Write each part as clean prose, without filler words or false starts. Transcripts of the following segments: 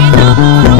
Inamuro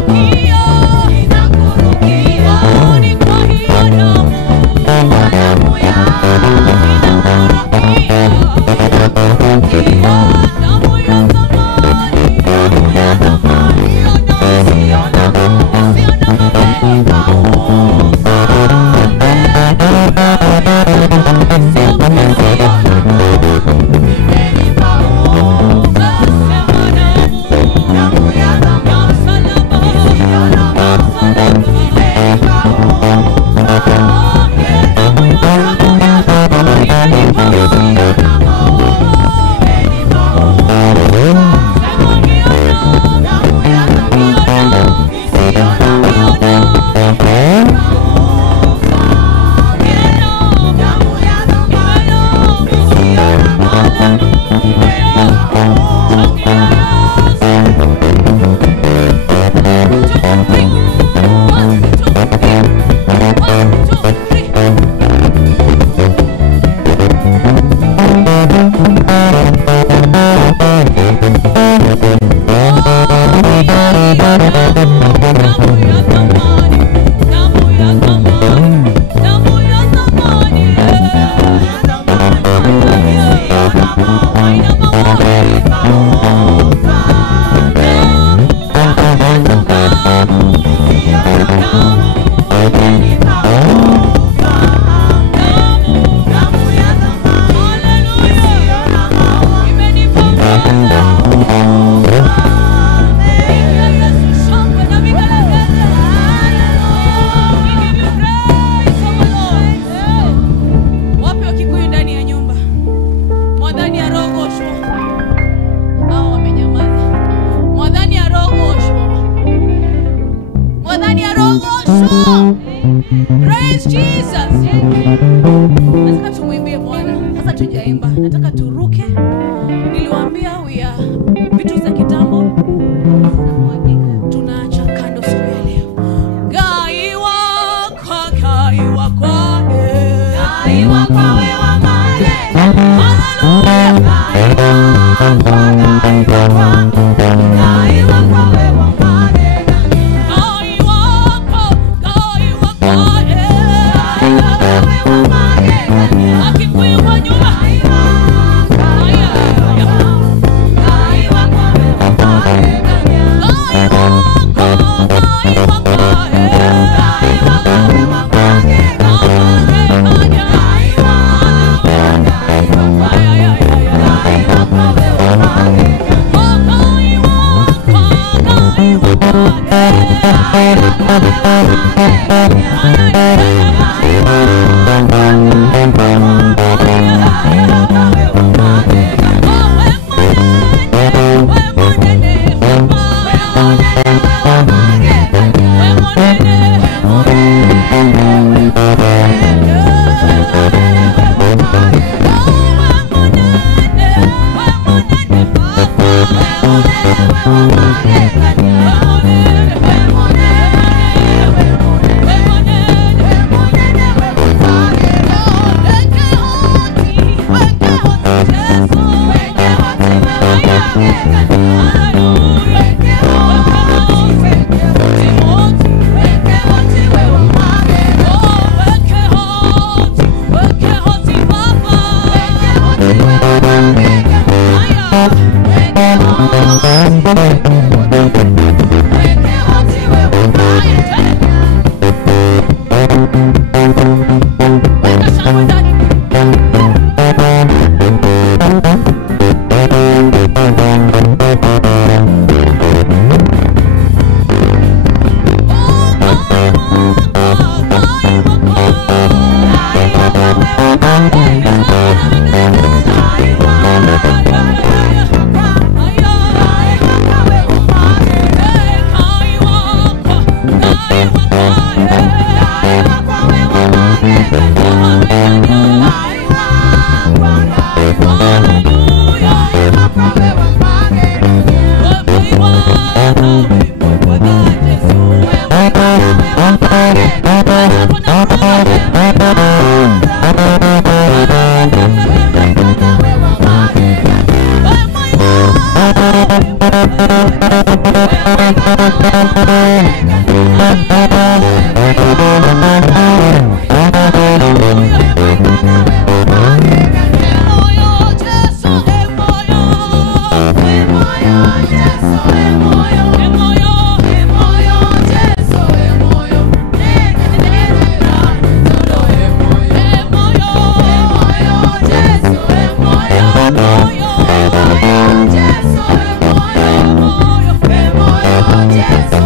is Jesus. Nataka tumwimbie Bwana. Sasa tujaimba. Nataka turuke. Niliwaambia vitu za kitambo tunaacha kando siku ya leo. Gai wako wewe wa male. Hallelujah. Gai wako wewe wa male. Yes,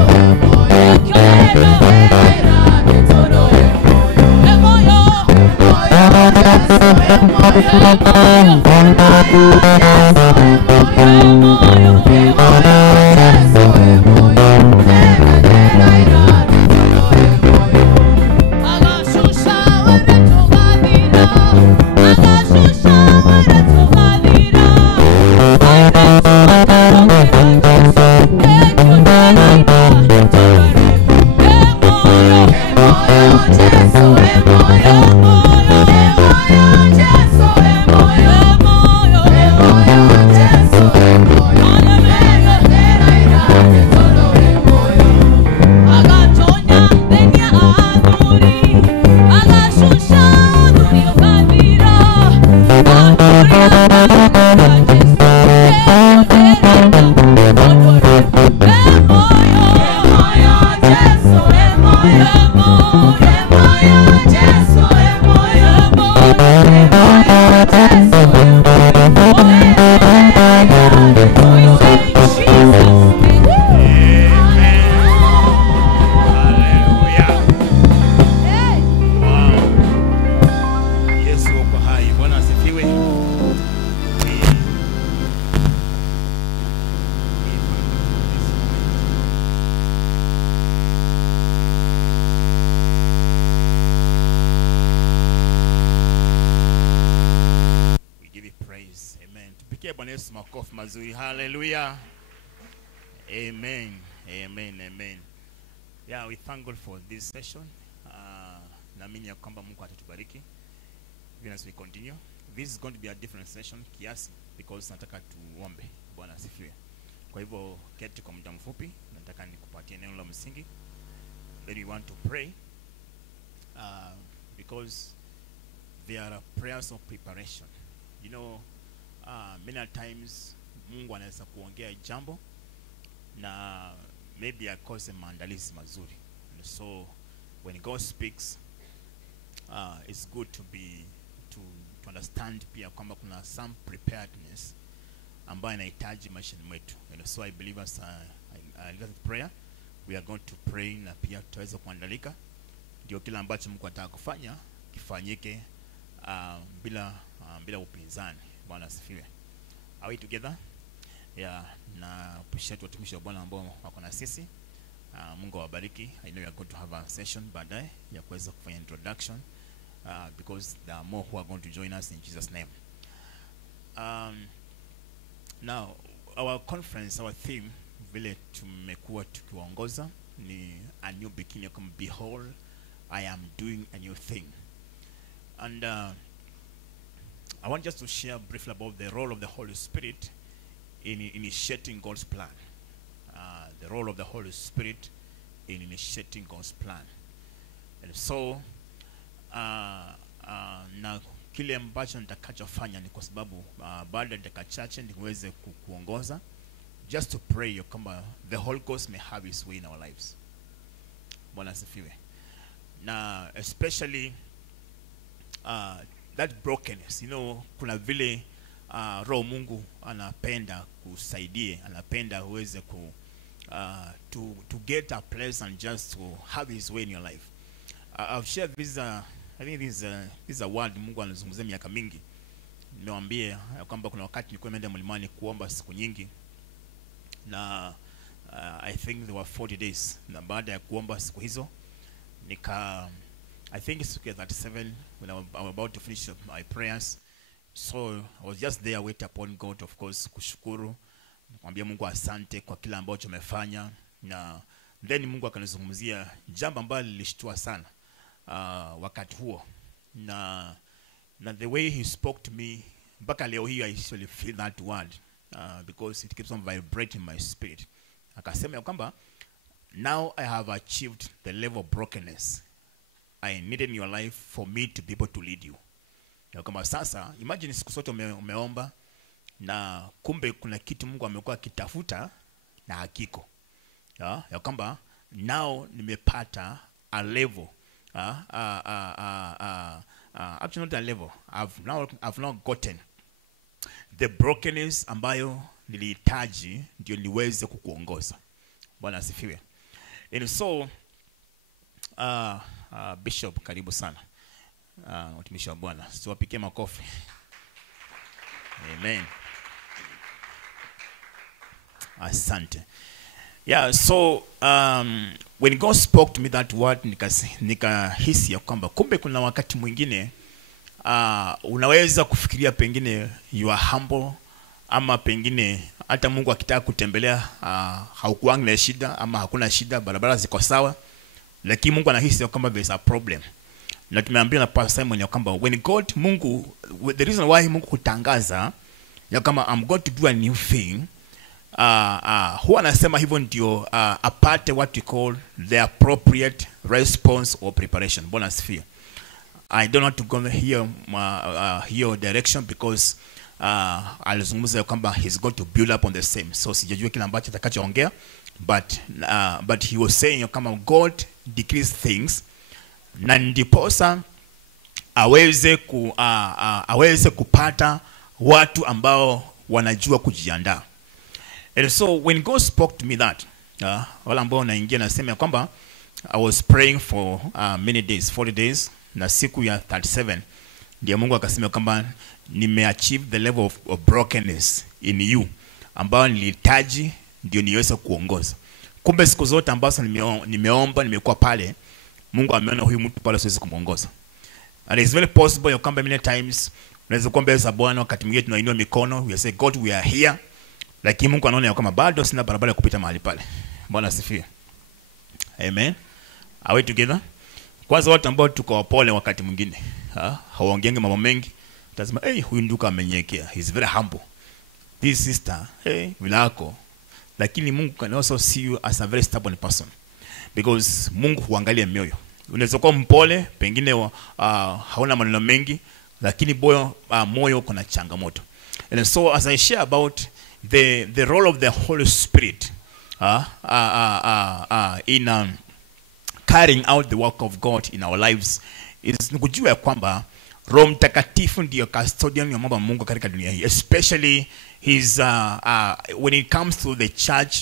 Pigia Bwana Yesu makofi mazuri. Hallelujah. Amen. Amen. Amen. Yeah, we thank God for this session. Naamini ya kwamba Mungu atatubariki. Even as we continue. This is going to be a different session kiasi because nataka tuombe. Bwana asifiwe. Kwa hivyo keti kwa muda mfupi, nataka nikupatie neno la msingi. Then we want to pray. Because there are prayers of preparation. You know, many times Mungu anaweza kuongea jambo na maybe akose maandalizi mazuri. And so when God speaks, it's good to to understand pia kwamba kuna some preparedness ambayo inahitaji maisha mwetu. And so I believe as a prayer, we are going to pray na pia tutaweza kuandalika ndio kila ambacho Mungu anataka kufanya kifanyike bila upinzani. Bwana asifiwe. Are we together? Yeah, na appreciate watumishi wa Bwana ambao wako na sisi. Mungu awabariki. I know we are going to have a session baadaye ya kuweza kufanya introduction because there are more who are going to join us in Jesus name. Now our conference, our theme vile tumekuwa tukiwaongoza ni a new beginning. Come behold, I am doing a new thing. And I want just to share briefly about the role of the Holy Spirit in initiating God's plan. The role of the Holy Spirit in initiating God's plan. And so na kile ambacho nitakachofanya ni kwa sababu baada ya dakika chache niweze kuongoza, just to pray kwamba the Holy Ghost may have his way in our lives. Bwana asifiwe. Na especially that brokenness, you know, kuna vile roho Mungu anapenda kusaidie, anapenda uweze to get a place and just to have his way in your life. I've shared this I think this is a word Mungu anazungumzia miaka mingi. Nimewaambia kwamba kuna wakati nilikuwa nimeenda mlimani kuomba siku nyingi na I think there were 40 days, na baada ya kuomba siku hizo I think it's 37 when I was about to finish my prayers. So I was just there wait upon God, of course, kushukuru, kumwambia Mungu asante kwa kila ambacho umefanya. Na then Mungu akanizungumzia jambo ambalo lilishtua sana wakati huo, na the way he spoke to me mpaka leo hii I actually feel that word because it keeps on vibrating my spirit. Akasema kwamba now I have achieved the level of brokenness I needed in your life for me to be able to lead you. Ya kama sasa, imagine siku zote umeomba na kumbe kuna kitu Mungu amekuwa akitafuta na hakiko. Ya kwamba now nimepata a level. Actually not a level. I've now gotten the brokenness ambayo nilihitaji ndio niweze kukuongoza. Bwana asifiwe. And so Bishop, karibu sana. Watumishi wa Bwana, siwapikie makofi. Amen. Asante. Yeah, so when God spoke to me that word, nikahisi ya kwamba kumbe kuna wakati mwingine unaweza kufikiria pengine you are humble, ama pengine hata Mungu akitaka kutembelea haukuangi na shida ama hakuna shida, barabara ziko sawa, lakini Mungu anahisi ya kwamba there's a problem. Na tumeambiwa na Pastor Simon ya kwamba when God, Mungu, the reason why Mungu kutangaza ya kama I'm going to do a new thing, huwa anasema hivyo ndio apate what we call the appropriate response or preparation. Bwana asifiwe. I don't want to go here direction because alizungumza ya kwamba he's going to build up on the same. So sijajua kile ambacho atakachoongea, but he was saying kama God decrees things na ndiposa aweze kupata watu ambao wanajua kujiandaa. And so when God spoke to me that, wala ambao naingia nasema kwamba I was praying for many days, 40 days, na siku ya 37 ndio Mungu akasema kwamba nimeachieve the level of brokenness in you ambao nilihitaji ndio niweze kuongoza. Kumbe siku zote ambazo nimeomba, nimekuwa pale, Mungu ameona huyu mtu pale siwezi kumuongoza. And it's very possible ya kwamba many times Unaweza kuwa mbele za Bwana, wakati mwingine tunainua mikono, we say God we are here, lakini Mungu anaona ya kama bado sina barabara ya kupita mahali pale. Bwana asifiwe. Amen. Are we together? Kwanza watu ambao tuko wapole wakati mwingine, hawaongeangi mambo mengi. Utasema, huyu ndugu amenyenyekea. He's very humble. This sister, vilako. Lakini Mungu can also see you as a very stubborn person. Because Mungu huangalia mioyo. Unaweza kuwa mpole, pengine hauna maneno mengi, lakini moyo kuna changamoto. And so as I share about the role of the Holy Spirit in carrying out the work of God in our lives, is kujua ya kwamba Roho Mtakatifu ndiyo custodian ya mambo ya Mungu katika dunia hii, especially his when it comes to the church,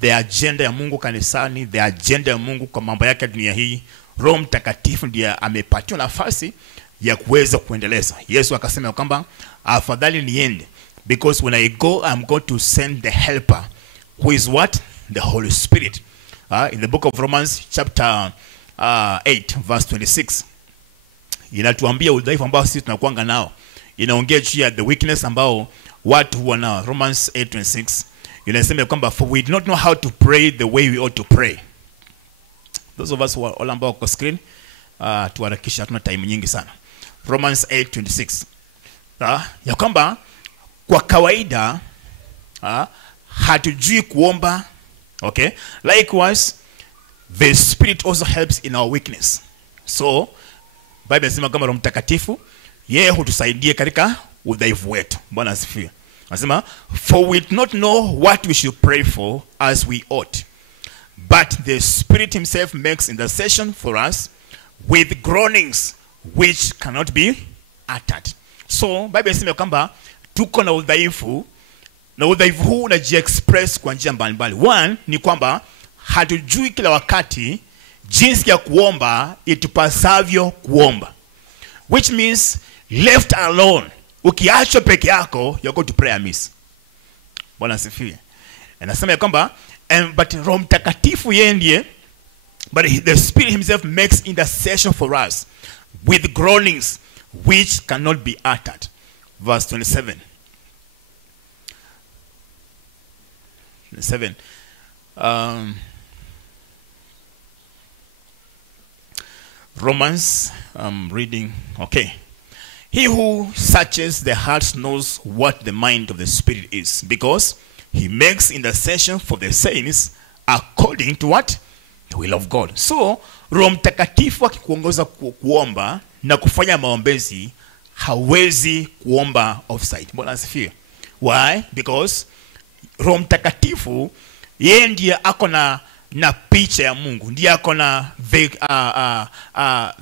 the agenda ya Mungu kanisani, the agenda ya Mungu kwa mambo yake dunia hii. Roho Mtakatifu ndiye amepatiwa nafasi ya kuweza kuendeleza. Yesu akasema kwamba afadhali niende, because when I go I'm going to send the helper, who is what? The Holy Spirit. In the book of Romans chapter 8 verse 26, inatuambia udhaifu ambao sisi tunakuanga nao. Inaongea juu ya the weakness ambao watu huwa nao. Romans 8:26 inasema kwamba for we do not know how to pray the way we ought to pray. Those of us who are all ambao kwa screen, tuharakisha, hatuna time nyingi sana. Romans 8:26 ya kwamba kwa kawaida hatujui kuomba. Okay, likewise the Spirit also helps in our weakness. So Bible inasema kama Roho Mtakatifu yeye hutusaidia katika udhaifu wetu. Bwana asifiwe. Anasema for we do not know what we should pray for as we ought, but the Spirit himself makes intercession for us with groanings which cannot be uttered. So Bible inasema kwamba tuko na udhaifu, na udhaifu huu unajiexpress kwa njia mbalimbali. One ni kwamba hatujui kila wakati jinsi ya kuomba itupasavyo kuomba, which means left alone, ukiachwa peke yako, you're going to pray amiss. Bwana asifiwe. Anasema kwamba but Roho Mtakatifu yeye ndiye, but the Spirit himself makes intercession for us with groanings which cannot be uttered. Verse 27. Romans, reading. Okay. He who searches the hearts knows what the mind of the Spirit is, because he makes intercession for the saints according to what? The will of God. So, Roho Mtakatifu akikuongoza kuomba na kufanya maombezi, hawezi kuomba offside. Bwana asifiwe. Why? Because Roho Mtakatifu yeye ndiye ako na picha ya Mungu, ndiye ako na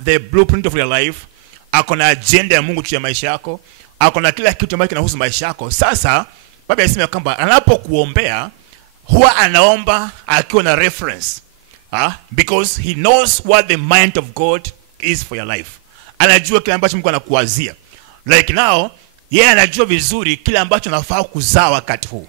the blueprint of your life, ako na agenda ya Mungu juu ya maisha yako, ako na kila kitu ambacho kinahusu maisha yako. Sasa Biblia inasema kwamba anapokuombea huwa anaomba akiwa na reference, because he knows what the mind of God is for your life. Anajua kile ambacho Mungu anakuwazia. Like now, yeye anajua vizuri kile ambacho anafaa kuzaa wakati huu.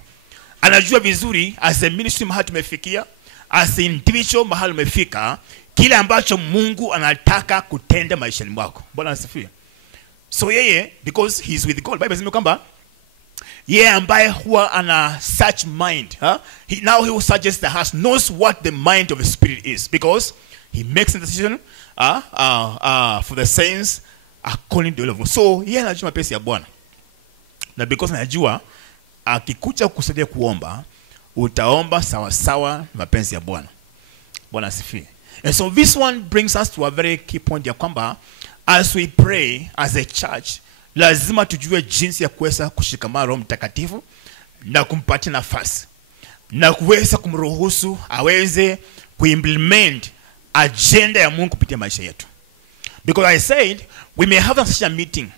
Anajua vizuri as a ministry mahali tumefikia, as an individual mahali umefika, kile ambacho Mungu anataka kutenda maishani mwako. Bwana asifiwe. So yeye, because he is with God, Bible inasema kwamba yeye ambaye huwa ana such mind, now he who searches the heart knows what the mind of the Spirit is, because he makes a decision for the saints according to the will of God. So yeye anajua mapenzi ya Bwana, na because anajua akikuja kusaidia kuomba, utaomba sawa sawa mapenzi ya Bwana. Bwana asifiwe. And so this one brings us to a very key point ya kwamba as we pray as a church, lazima tujue jinsi ya kuweza kushikamana Roho Mtakatifu na kumpatia nafasi na kuweza kumruhusu aweze kuimplement agenda ya Mungu kupitia maisha yetu. Because I said we may have such a meeting,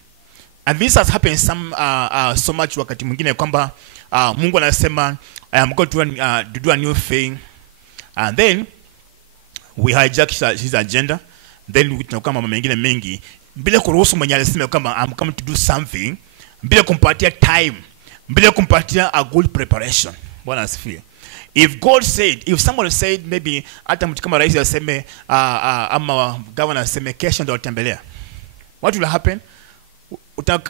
and this has happened so much wakati mwingine kwamba Mungu anasema I am going to do a new thing, and then we hijack his agenda, then tunakuwa mambo mengine mengi bila kuruhusu mwenye alisema kama I'm coming to do something, bila kumpatia time, bila kumpatia a good preparation. Bwana asifiwe. If God said, if someone said maybe hata mtu kama rais aseme ama governor aseme kesho ndio utembelea, what will happen?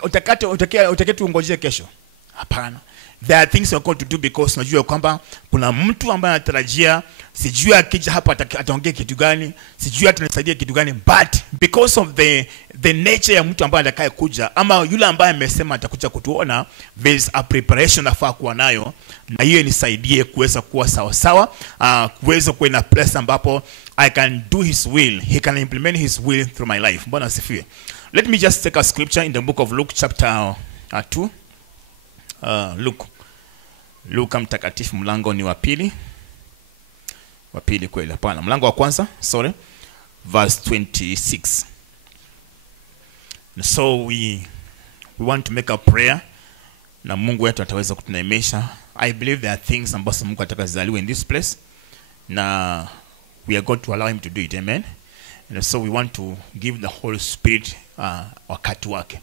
utaketi ungojee kesho. Hapana. There are things you're going to do because unajua kwamba kuna mtu ambaye anatarajia, sijui akija hapa ataongea kitu gani, sijui atanisaidia kitu gani, but because of the nature ya mtu ambaye atakaye kuja ama yule ambaye amesema atakuja kutuona, there's a preparation nafaa kuwa nayo, na hiyo nisaidie kuweza kuwa sawa sawa, kuweza kuwa na place ambapo I can do his will, he can implement his will through my life. Bwana asifiwe. Let me just take a scripture in the book of Luke chapter 2. Luka mtakatifu mlango ni wa pili kweli, hapana, mlango wa kwanza, sorry, verse 26. So we want to make a prayer na Mungu wetu ataweza kutunaimesha. I believe there are things ambazo Mungu atakazaliwa in this place, na we are going to allow him to do it. Amen. And so we want to give the Holy Spirit wakati wake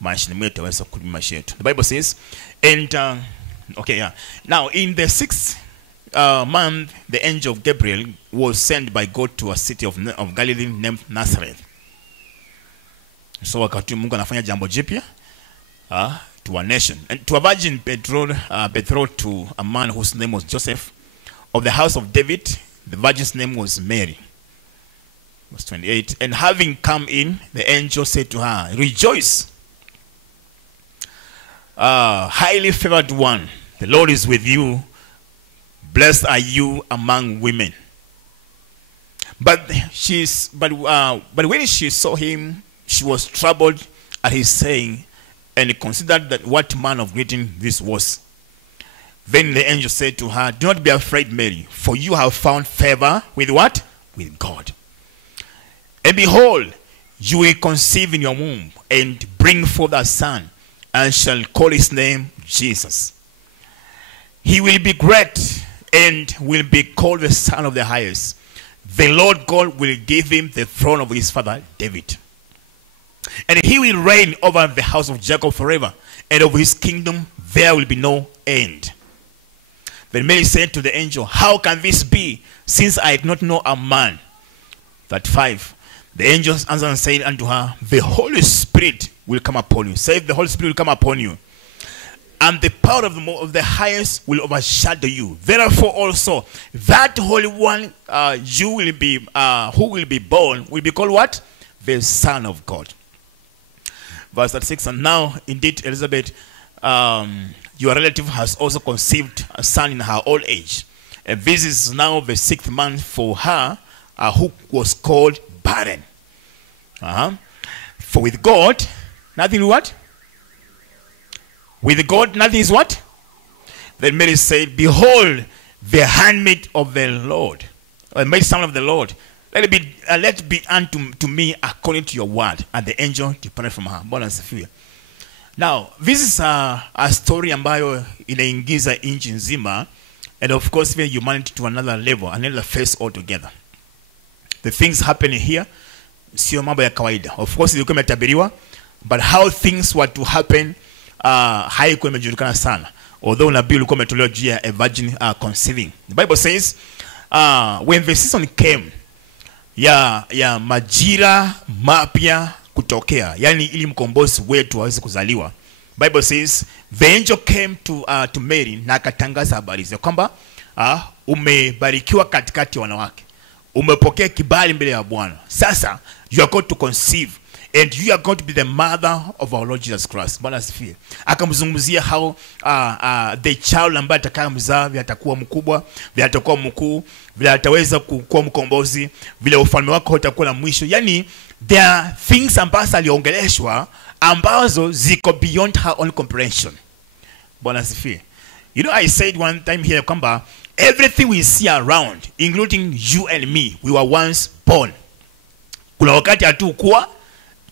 maisha mwetu aweza kulimisha yetu. The Bible says, and okay, yeah. Now in the 6th month, the angel of Gabriel was sent by God to a city of Galilee named Nazareth. So wakati Mungu anafanya jambo jipya to a nation, and to a virgin betrothed to a man whose name was Joseph, of the house of David. The virgin's name was Mary. Verse 28. And having come in, the angel said to her, "Rejoice, highly favored one, the Lord is with you. Blessed are you among women." But when she saw him, she was troubled at his saying, and considered that what manner of greeting this was. Then the angel said to her, "Do not be afraid, Mary, for you have found favor with what? With God. And behold, you will conceive in your womb and bring forth a son, and shall call his name Jesus. He will be great and will be called the Son of the Highest. The Lord God will give him the throne of his father David. And he will reign over the house of Jacob forever, and of his kingdom there will be no end." Then Mary said to the angel, "How can this be, since I do not know a man?" 5. The angel answered and said unto her, "The Holy Spirit will come upon you." Say, the Holy Spirit will come upon you. "And the power of the highest will overshadow you. Therefore also, that Holy One who will be born will be called what? The Son of God." Verse 36. And now, indeed, Elizabeth, your relative, has also conceived a son in her old age. And this is now the 6th month for her, who was called barren. For with God, nothing what? With God, nothing is what? Then Mary said, "Behold, the handmaid of the Lord, or the maid son of the Lord. Let it be unto me according to your word." And the angel departed from her. Bwana asifiwe. Now, this is a story ambayo inaingiza nchi nzima, and of course even humanity to another level, another phase altogether. The things happening here sio mambo ya kawaida. Of course ilikuwa imetabiriwa, but how things were to happen haikuwa imejulikana sana, although nabii ulikuwa umetolewa juu ya a virgin conceiving. The Bible says when the season came ya majira mapya kutokea, yani ili mkombozi wetu aweze kuzaliwa, Bible says the angel came to Mary na akatangaza habari za kwamba umebarikiwa katikati ya wanawake, umepokea kibali mbele ya Bwana. Sasa you are going to conceive, and you are going to be the mother of our Lord Jesus Christ. Bwana asifiwe. Akamzungumzia how the child ambaye atakayemzaa atakuwa mkubwa, vile atakuwa mkuu, vile ataweza kuwa mkombozi, vile ufalme wake utakuwa na mwisho. Yani there are things ambazo aliongeleshwa ambazo ziko beyond her own comprehension. Bwana asifiwe. You know, I said one time here kwamba everything we see around, including you and me, we were once born. Kuna wakati hatukuwa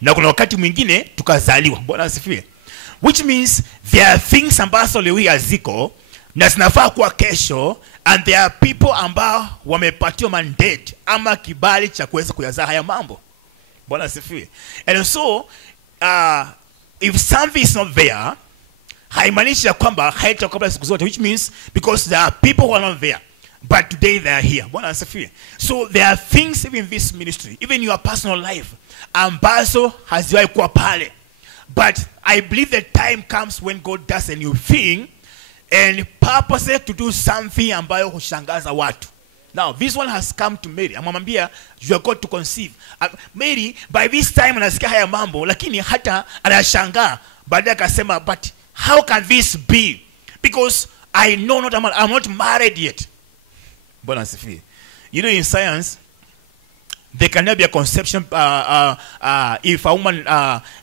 na kuna wakati mwingine tukazaliwa. Bwana asifiwe. Which means there are things ambazo leo hii ziko na zinafaa kuwa kesho, and there are people ambao wamepatiwa mandate ama kibali cha kuweza kuyazaa haya mambo. Bwana asifiwe. And so if something is not there, haimaanishi kwamba haitakuwa siku zote, which means because there are people who are not there, but today they are here. Bwana asifiwe. So there are things even in this ministry, even in your personal life, ambazo haziwahi kuwa pale, But I believe the time comes when God does a new thing and purposes to do something ambayo hushangaza watu. Now, this one has come to Mary. Amwambia, you are going to conceive. Mary, by this time, anasikia haya mambo, lakini hata anashangaa. Baadaye akasema, but how can this be? Because I know not, I'm not married yet. Bwana asifiwe. You know, in science, there can never be a conception if a woman,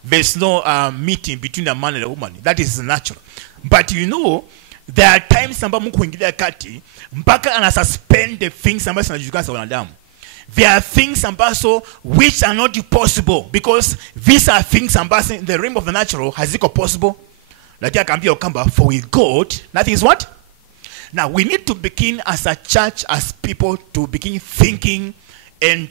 there's no meeting between a man and a woman. That is natural. But you know, there are times ambapo Mungu huingilia kati mpaka ana suspend the things ambazo zinajulikana za wanadamu. There are things ambazo which are not possible because these are things ambazo in the realm of the natural haziko possible. Lakini akaambia kwamba for with God nothing is what? Now we need to begin as a church, as people, to begin thinking and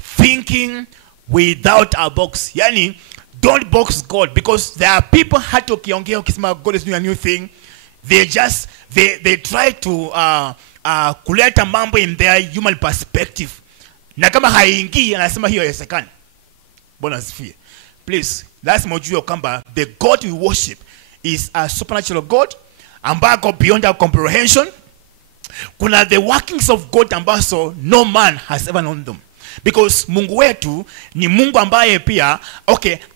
thinking without a box. Yani, don't box God, because there are people hata ukiongea ukisema God is doing a new thing, they try to kuleta mambo in their human perspective. Na kama haingii anasema hiyo haiwezekani. Bwana asifiwe. Please, lazima ujue kwamba the God we worship is a supernatural God ambaye go beyond our comprehension. Kuna the workings of God ambazo no man has ever known them. Because Mungu wetu ni Mungu ambaye pia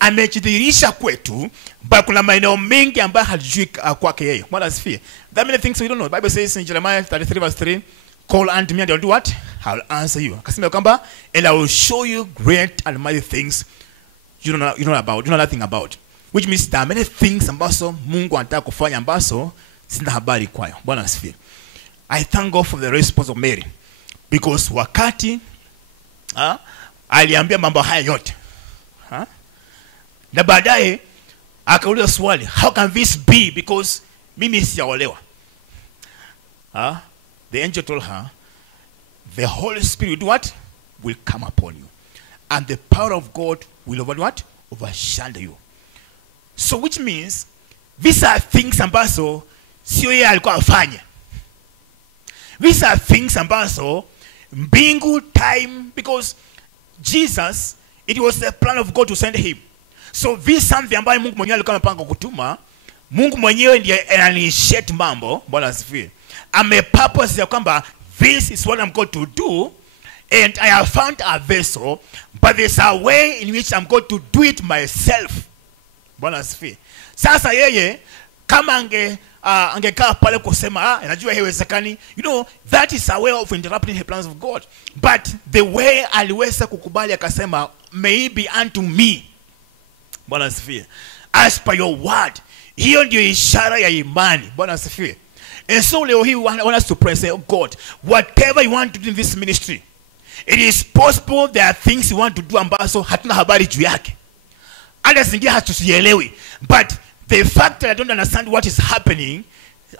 amejidhihirisha kwetu, but kuna maeneo mengi ambayo hatujui kwake yeye. Bwana asifiwe. There are many things we don't know. The Bible says in Jeremiah 33 verse 3, call unto me and I'll do what? I'll answer you. Akasema kwamba, and I will show you great and mighty things you know nothing about. Which means there are many things ambazo Mungu anataka kufanya ambazo sina habari kwayo. Bwana asifiwe. I thank God for the response of Mary, because wakati aliambia mambo haya yote na baadaye akauliza swali, how can this be, because mimi sijaolewa. The angel told her, the Holy Spirit will do what? Will come upon you, and the power of God will overshadow you. So which means these are things ambazo sio yeye alikuwa afanye. These are things ambazo mbingu time, because Jesus, it was the plan of God to send him. So this something ambayo Mungu mwenyewe alikuwa amepanga kutuma. Mungu mwenyewe ndiye ananishate mambo. Bwana asifiwe. Purpose ya kwamba this is what I'm going to do, and I have found a vessel, but there's a way in which I'm going to do it myself. Bwana asifiwe. Sasa yeye kama angekaa pale kusema najua haiwezekani, you know, that is a way of interrupting the plans of God. But the way aliweza kukubali akasema, may it be unto me, Bwana asifiwe, as per your word. Hiyo ndio ishara ya imani. Bwana asifiwe. And so leo hii want us to pray, say, oh God, whatever you want to do in this ministry, it is possible there are things you want to do ambazo hatuna habari juu yake, hata zingine hatusielewi, but the fact that I don't understand what is happening,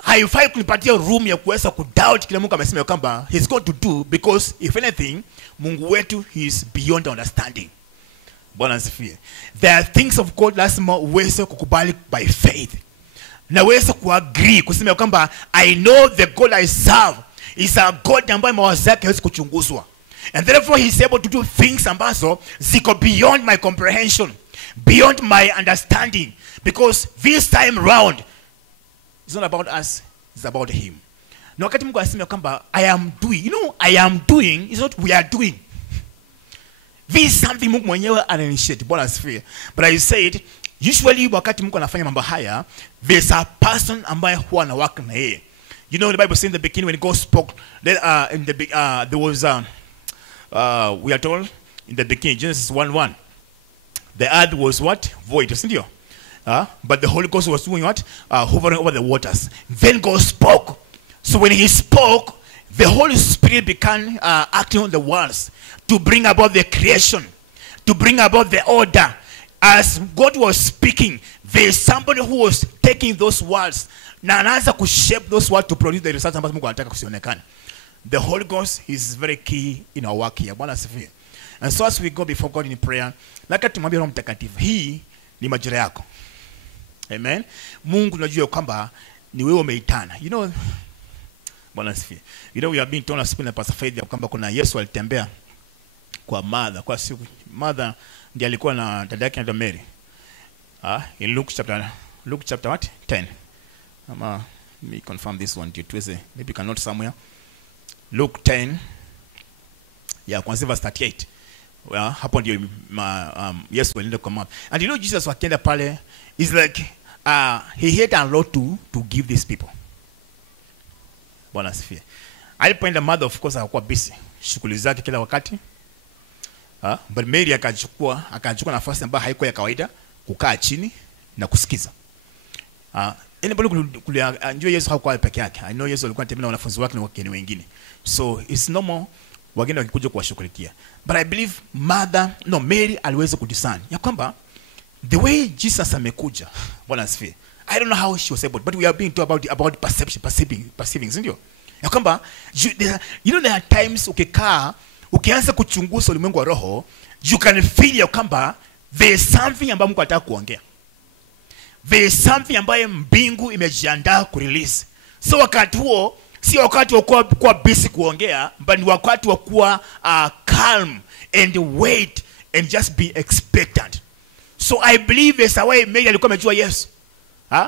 haifai kunipatia room ya kuweza kudoubt kile Mungu amesema kwamba he's going to do, because if anything, Mungu wetu is beyond understanding. Bwana asifiwe. There are things of God lazima uweze kukubali by faith. Na uweze kuagree kusema kwamba I know the God I serve is a God ambaye mawazo yake hawezi kuchunguzwa. And therefore he is able to do things ambazo ziko beyond my comprehension, beyond my understanding. Because this time round, it's not about us, it's about him. Na wakati Mungu anasema kwamba I am doing, you know, I am doing is not we are doing. This is something Mungu mwenyewe anainitiate. Bwana asifiwe. But I said, usually wakati Mungu anafanya mambo haya, there's a person ambaye huwa anawaka na yeye. You know, the Bible says in the beginning when God spoke, there was we are told in the beginning, Genesis 1:1, the earth was what? Void, isn't it? But the Holy Ghost was doing what? Hovering over the waters. Then God spoke. So when he spoke, the Holy Spirit began acting on the words to bring about the creation, to bring about the order. As God was speaking, there is somebody who was taking those words na anaanza kushape those words to produce the results ambazo Mungu anataka kusionekana. The Holy Ghost is very key in our work here. Bwana asifiwe. And so as we go before God in prayer, nataka tumwambie Roho Mtakatifu, hii ni majira yako. Amen. Mungu unajua kwamba ni wewe umeitana. You know, Bwana asifiwe. You know, we have been told us in Pastor Faith kwamba kuna Yesu alitembea kwa mother, kwa siku mother ndiye alikuwa na dada yake anaitwa Mary. In Luke chapter what? 10. Let me confirm this one to you. Maybe you can note somewhere. Luke 10. Yeah, kuanzia verse 38. Well, hapo ndio Yesu alienda kwa mother. And you know Jesus wakienda pale is like he had a lot to give these people. Bwana asifiwe. Alipoenda mother of course hakuwa busy. Shughuli zake kila wakati. But Mary akachukua nafasi ambayo haikuwa ya kawaida, kukaa chini na kusikiza. Anybody Yesu hakuwa peke yake. I know Yesu alikuwa anatembea na wanafunzi wake na wageni wengine. So it's normal wageni wakikuja kuwashughulikia. But I believe Mary aliweza kudiscern ya kwamba the way Jesus amekuja, Bwana asifiwe. I don't know how she was able, but we are being taught about perceiving, ndio? Ya kwamba there are times ukianza kuchunguza ulimwengu wa roho, you can feel ya kwamba there is something ambayo Mungu anataka kuongea. There is something ambayo mbingu imejiandaa kurelease. So wakati huo si wakati wa kuwa busy kuongea, but ni wakati wa kuwa calm and wait and just be expectant. So I believe there's a way Mary alikuwa amejua Yesu.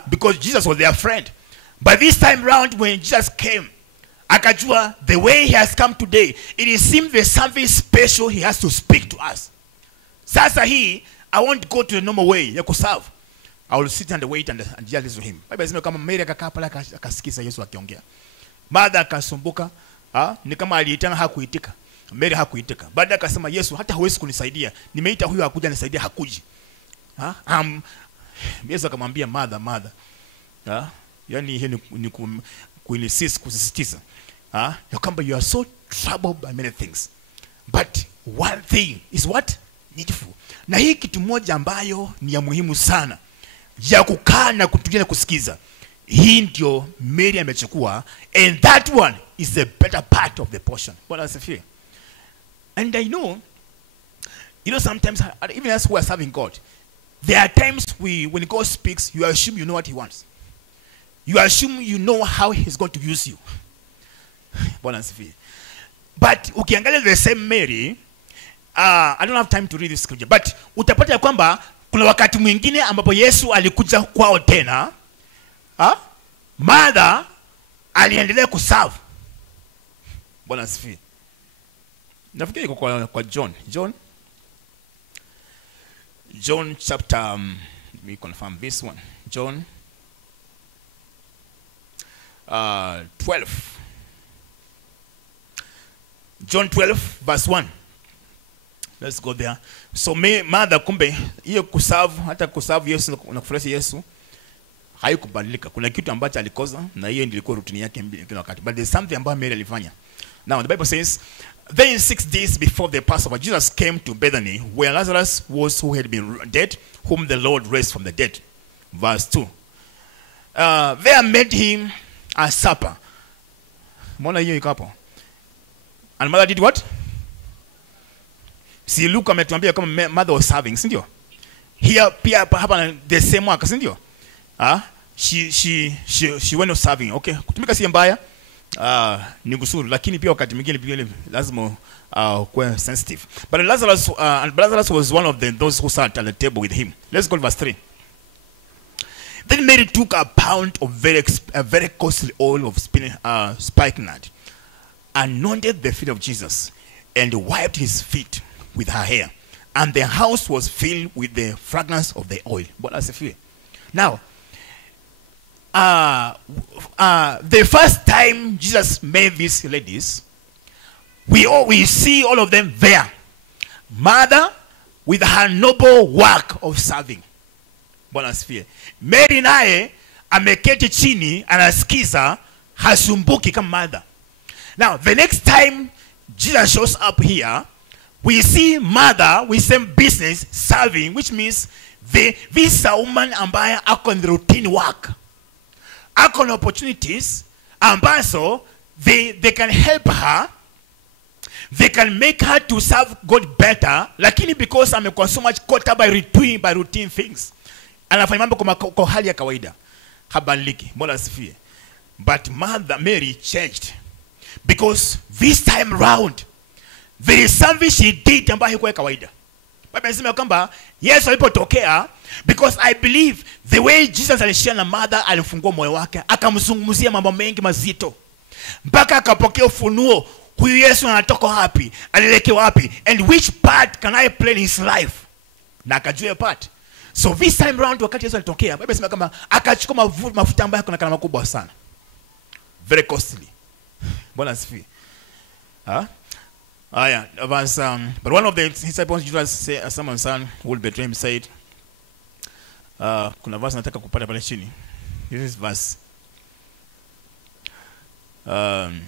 Because Jesus was their friend. But this time round when Jesus came, akajua the way he has come today, it seems there's something special he has to speak to us. Sasa hii, I won't go to the normal way ya kuserve. I will sit and wait and just listen to him. Bible inasema kama Mary akakaa pale akasikiza Yesu akiongea. Baada akasumbuka, ni kama aliitana hakuitika. Mary hakuitika. Baada akasema Yesu hata huwezi kunisaidia. Nimeita huyu akuja nisaidia hakuji. Yesu akamwambia mother. Yani hii ni kusisitiza. Ya kwamba you are so troubled by many things. But one thing is what? Needful. Na hii kitu moja ambayo ni ya muhimu sana, ya kukaa na kutulia na kusikiza. Hii ndio Mary amechukua, and that one is the better part of the portion. Bwana asifiwe. And I know, sometimes even as we are serving God, there are times when God speaks, you assume you know what he wants. You assume you know how he's going to use you. Bwana asifiwe. But ukiangalia the same Mary, I don't have time to read this scripture, but utapata ya kwamba kuna wakati mwingine ambapo Yesu alikuja kwao tena, mother aliendelea kuserve. Bwana asifiwe. Nafikiri iko kwa John chapter, let me confirm this one. John 12. John 12 verse 1. Let's go there. So mother kumbe hiyo kuserve Yesu na kufurahisha Yesu haikubadilika. Kuna kitu ambacho alikosa na hiyo ndio ilikuwa routine yake kila wakati. But there's something about Mary alifanya. Now the Bible says, then 6 days before the Passover, Jesus came to Bethany, where Lazarus was who had been dead, whom the Lord raised from the dead. Verse 2. There made him a supper. Mbona hiyo iko hapo? And mother did what? Si Luke ametuambia kama mother was serving, si ndio? Here pia hapa the same work, si ndio? She went serving. Okay, kutumika si mbaya. Ni gusuru, lakini pia wakati mwingine pia lazima kuwa sensitive. But Lazarus was one of those who sat at the table with him. Let's go to verse 3. Then Mary took a pound of very costly oil of spikenard, anointed the feet of Jesus, and wiped his feet with her hair, and the house was filled with the fragrance of the oil. But as if now, the first time Jesus met these ladies, we see all of them there. Mother with her noble work of serving. Bwana asifiwe. Mary naye ameketi chini anasikiza, hasumbuki kama mother. Now the next time Jesus shows up here, we see mother with same business serving, which means this woman ambaye ako in the routine work, ako na opportunities ambazo they can help her, they can make her to serve God better, lakini because amekuwa so much caught up by routine things, anafanya mambo kwa hali ya kawaida, habadiliki. Mbona asifiwe. But Mary changed, because this time round there is something she did ambayo haikuwa kawaida. Biblia inasema kwamba Yesu alipotokea, because I believe the way Jesus alishia na mother, alifungua moyo wake, akamzungumzia mambo mengi mazito, mpaka akapokea ufunuo, huyu Yesu anatoka wapi, alielekea wapi, and which part can I play in his life, na akajua part. So this time round, wakati Yesu alitokea, Biblia inasema kama akachukua mafuta ambayo kuna kalama kubwa sana, very costly. Bwana asifiwe. Yeah, but one of the disciples, Jesus said, someone son who will betray him, said, kuna verse nataka kupata pale chini. This is verse 7.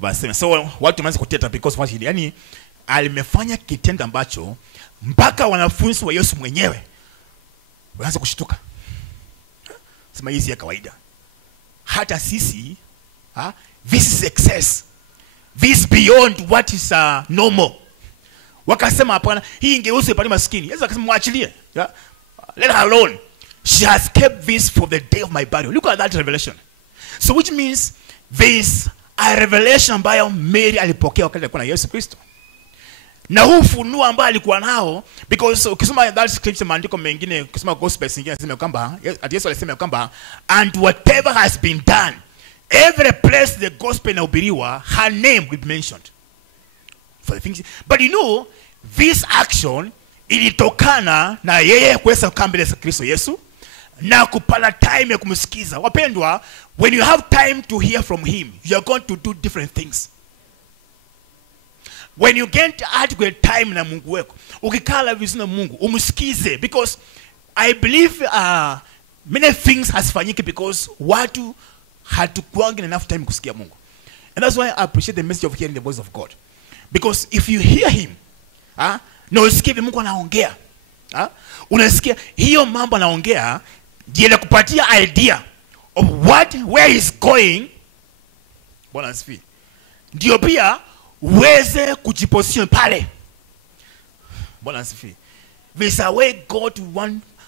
Verse 7. So watu wameanza kuteta because what he did, yani alimefanya kitendo ambacho mpaka wanafunzi wa Yesu mwenyewe wanaanza kushtuka. Sema hii si ya kawaida. Hata sisi, this is excess. This beyond what is normal. Wakasema hapana, hii ingeuzwe pale maskini. Yesu akasema mwachilie. Let her alone. She has kept this for the day of my burial. Look at that revelation. So which means there is a revelation ambayo Mary alipokea wakati alikuwa na Yesu Kristo. Na huu ufunuo ambao alikuwa nao, because ukisoma that scripture maandiko mengine, ukisoma gospel zingine anasema kwamba Yesu alisema kwamba and whatever has been done, every place the gospel inahubiriwa, her name will be mentioned for the things. But you know, this action ilitokana na yeye kuweza kambele za Kristo Yesu na kupata time ya kumsikiza. Wapendwa, when you have time to hear from him, you are going to do different things. When you get adequate time na Mungu wako, ukikala vizuri na Mungu, umsikize, because I believe many things has fanyiki because watu hatukuangi enough time kusikia Mungu. And that's why I appreciate the message of hearing the voice of God. Because if you hear him, na usikie Mungu anaongea, unasikia hiyo mambo anaongea, ndiye anakupatia idea of where he's going. Bwana asifiwe. Ndio pia uweze kujiposition pale. Bwana asifiwe. There's a way God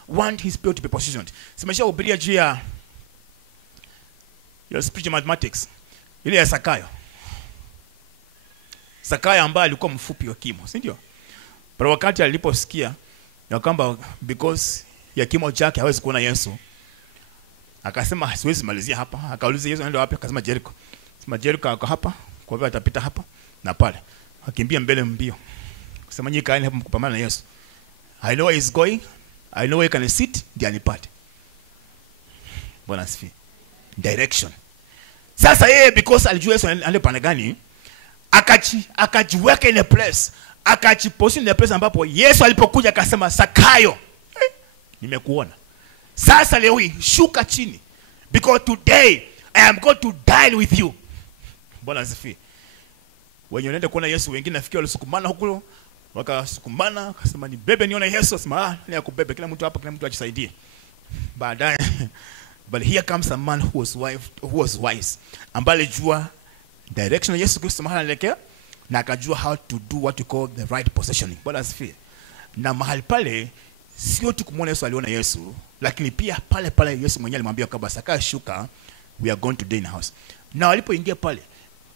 want his people to be positioned. Simesha ubiria juu ya spiritual mathematics. Ile ya Zakayo. Zakayo ambaye alikuwa mfupi wa kimo, si ndio? Pero wakati aliposikia ya kwamba because ya kimo chake hawezi kuona Yesu, akasema siwezi malizia hapa. Akauliza Yesu anaenda wapi? Akasema Jericho. Sema Jericho ako hapa, kwa hivyo atapita hapa na pale. Akimbia mbele mbio. Kusema nyinyi kaeni hapa mkupambana na Yesu. I know where he's going. I know where he can sit, ndiye anipate. Bwana asifiwe. Direction. Sasa yeye because alijua Yesu anaenda pande gani, akajiweka in a place, akajiposition in a place ambapo Yesu alipokuja akasema Zakayo, nimekuona. Sasa leo hii shuka chini, because today I am going to dine with you. Bwana asifiwe. Wenye unaenda kuona Yesu, wengine nafikiri walisukumana huko, wakasukumana, akasema ni bebe nione Yesu, asema ni akubebe, kila mtu hapa, kila mtu ajisaidie. Baadaye but here comes a man who was wise, ambaye alijua direction ya Yesu Kristo mahali anaelekea, na akajua how to do what you call the right positioning. Bwana asifiwe. Na mahali pale sio tu kumuona Yesu, aliona Yesu, lakini pia pale Yesu mwenyewe alimwambia kwamba Zakayo shuka, we are going to day in the house. Na walipoingia pale,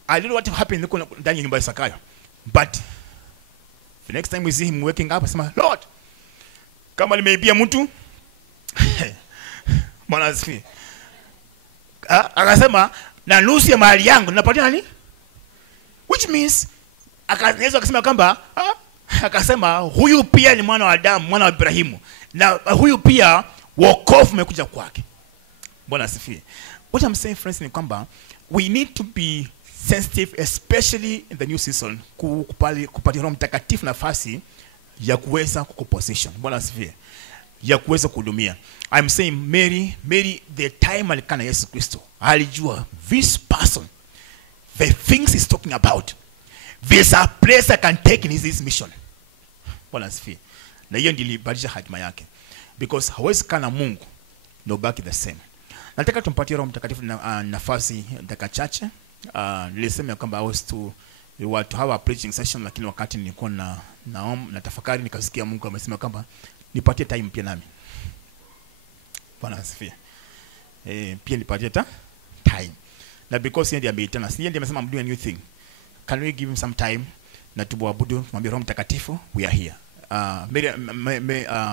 I don't know what happened ndani ya nyumba ya Zakayo, but the next time we see him waking up, asema Lord, kama nimeibia mtu Bwana asifiwe. Akasema na nusu ya mali yangu ninapatia nani? Which means akaweza akasema kwamba akasema huyu pia ni mwana wa Adamu, mwana wa Ibrahimu, na huyu pia wokovu umekuja kwake. Bwana asifiwe. What I'm saying friends ni kwamba we need to be sensitive, especially in the new season, kupatia Roho Mtakatifu nafasi ya kuweza kukuposition. Bwana asifiwe. Ya kuweza kuhudumia. I'm saying Mary the time alikana Yesu Kristo, alijua this person, the things he's talking about, there's a place I can take in his mission. Bwana asifiwe. Na hiyo ndiyo ilibadilisha hatima yake, because hawezi kana Mungu no back the same. Nataka tumpatie Roho Mtakatifu nafasi dakika chache. Nilisema kwamba I was to have a preaching session, lakini wakati nilikuwa na tafakari nikasikia Mungu amesema kwamba nipatie time pia nami. Bwana asifiwe. Pia nipatie time. na because yeye ndiye ameitana, si yeye ndiye amesema I'm doing a new thing. Can we give him some time na tuabudu, tumwambie Roho Mtakatifu we are here.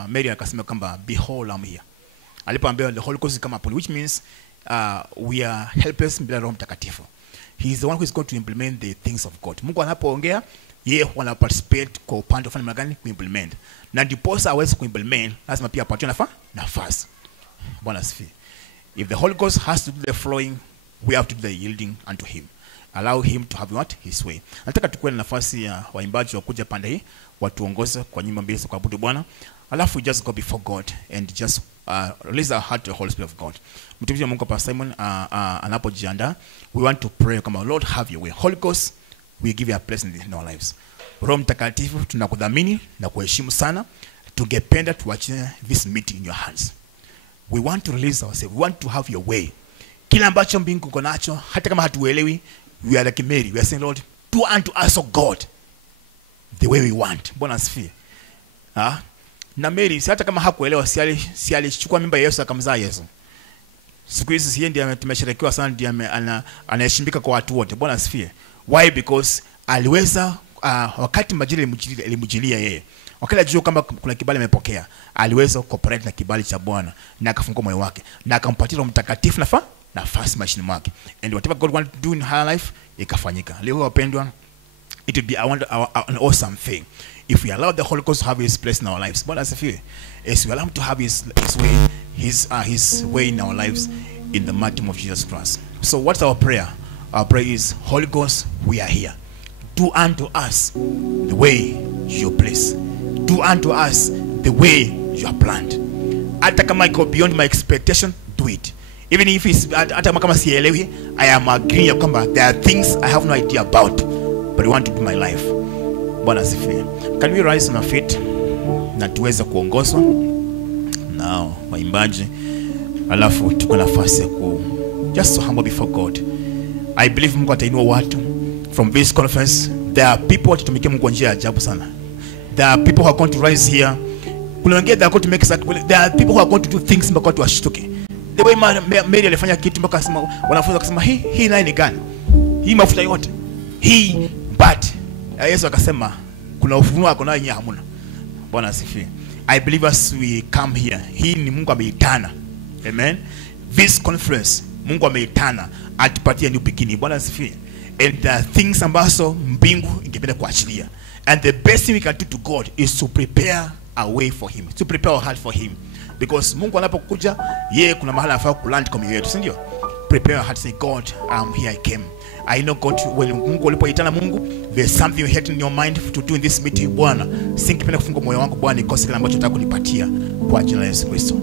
Mary akasema kwamba behold I'm here. Alipoambia the Holy Ghost is come upon, which means we are helpless bila Roho Mtakatifu. He is the one who is going to implement the things of God. Mungu anapoongea, yeye wana participate kwa upande wa gani kuimplement. Na ndiposa aweze kuimplement, lazima pia apatiwe nafasi. Bwana asifiwe. If the Holy Ghost has to do the flowing, we have to do the yielding unto him. Allow him to have what? His way. Nataka tukue na nafasi ya waimbaji wakuja pande hii, watuongoze kwa nyimbo mbili za kuabudu Bwana. Alafu we just go before God and just release our heart to the Holy Spirit of God. Mtumishi wa Mungu Pastor Simon anapojiandaa, we want to pray kama Lord have your way. Holy Ghost, we give you a place in our lives. Roho Mtakatifu, tunakudhamini na kuheshimu sana. Tungependa tuachie this meeting in your hands. We want to release ourselves. We want to have your way. Kila ambacho mbingu uko nacho, hata kama hatuelewi, we are like Mary. We are saying, Lord, do unto us, O God, the way we want. Bwana asifiwe. Na Mary, hata kama hakuelewa, si alichukua mimba ya Yesu akamzaa Yesu. Siku hizi si ndiye tumesherekewa sana, ndiye anaheshimika kwa watu wote. Bwana asifiwe. Why? Because aliweza wakati majira ilimjilia yeye. Wakati ajua kama kuna kibali amepokea, aliweza cooperate na kibali cha Bwana na akafungua moyo wake na akampatia Roho Mtakatifu nafasi maishani mwake. And whatever God wanted to do in her life, ikafanyika. Leo wapendwa, it would be an awesome thing if we allow the Holy Ghost to have his place in our lives. Bwana asifiwe. As we allow him to have his way in our lives, in the mighty name of Jesus Christ. So what's our prayer? Our prayer is, Holy Ghost, we are here. Do unto us the way you place. Do unto us the way you are planned. Hata kama iko beyond my expectation, do it. Even if it's hata kama sielewi, I am agreeing kwamba there are things I have no idea about, but I want to do my life. Bwana asifiwe. Can we rise on our feet na tuweze kuongozwa na waimbaji, alafu tuko nafasi ya just to humble before God. I believe Mungu atainua watu from this conference. There are people watatumikia Mungu kwa njia ya ajabu sana. There are people who are going to rise here. Kuna wengine they are going to make there are people who are going to do things mpaka watu washtuke. The way Mary alifanya kitu mpaka akasema, wanafunzi wakasema, hii naye ni gani? Hii mafuta yote. Hii but Yesu akasema kuna ufunuo wako nayo hamuna. Bwana asifiwe. I believe as we come here, hii ni Mungu ameitana. Amen. This conference Mungu ameitana atupatie new beginning. Bwana asifiwe. And there are things ambazo mbingu ingependa kuachilia. And the best thing we can do to God is to prepare a way for him, to prepare our heart for him. Because Mungu anapokuja, yeye kuna mahali anafaa kuland kwa mioyo yetu, si ndio? Prepare your heart, say, God, here I came. I know God, when Mungu alipoitana Mungu, there's something you had in your mind to do in this meeting. Bwana, singependa kufungua moyo wangu Bwana, nikose kile ambacho nataka kunipatia kwa jina la Yesu Kristo.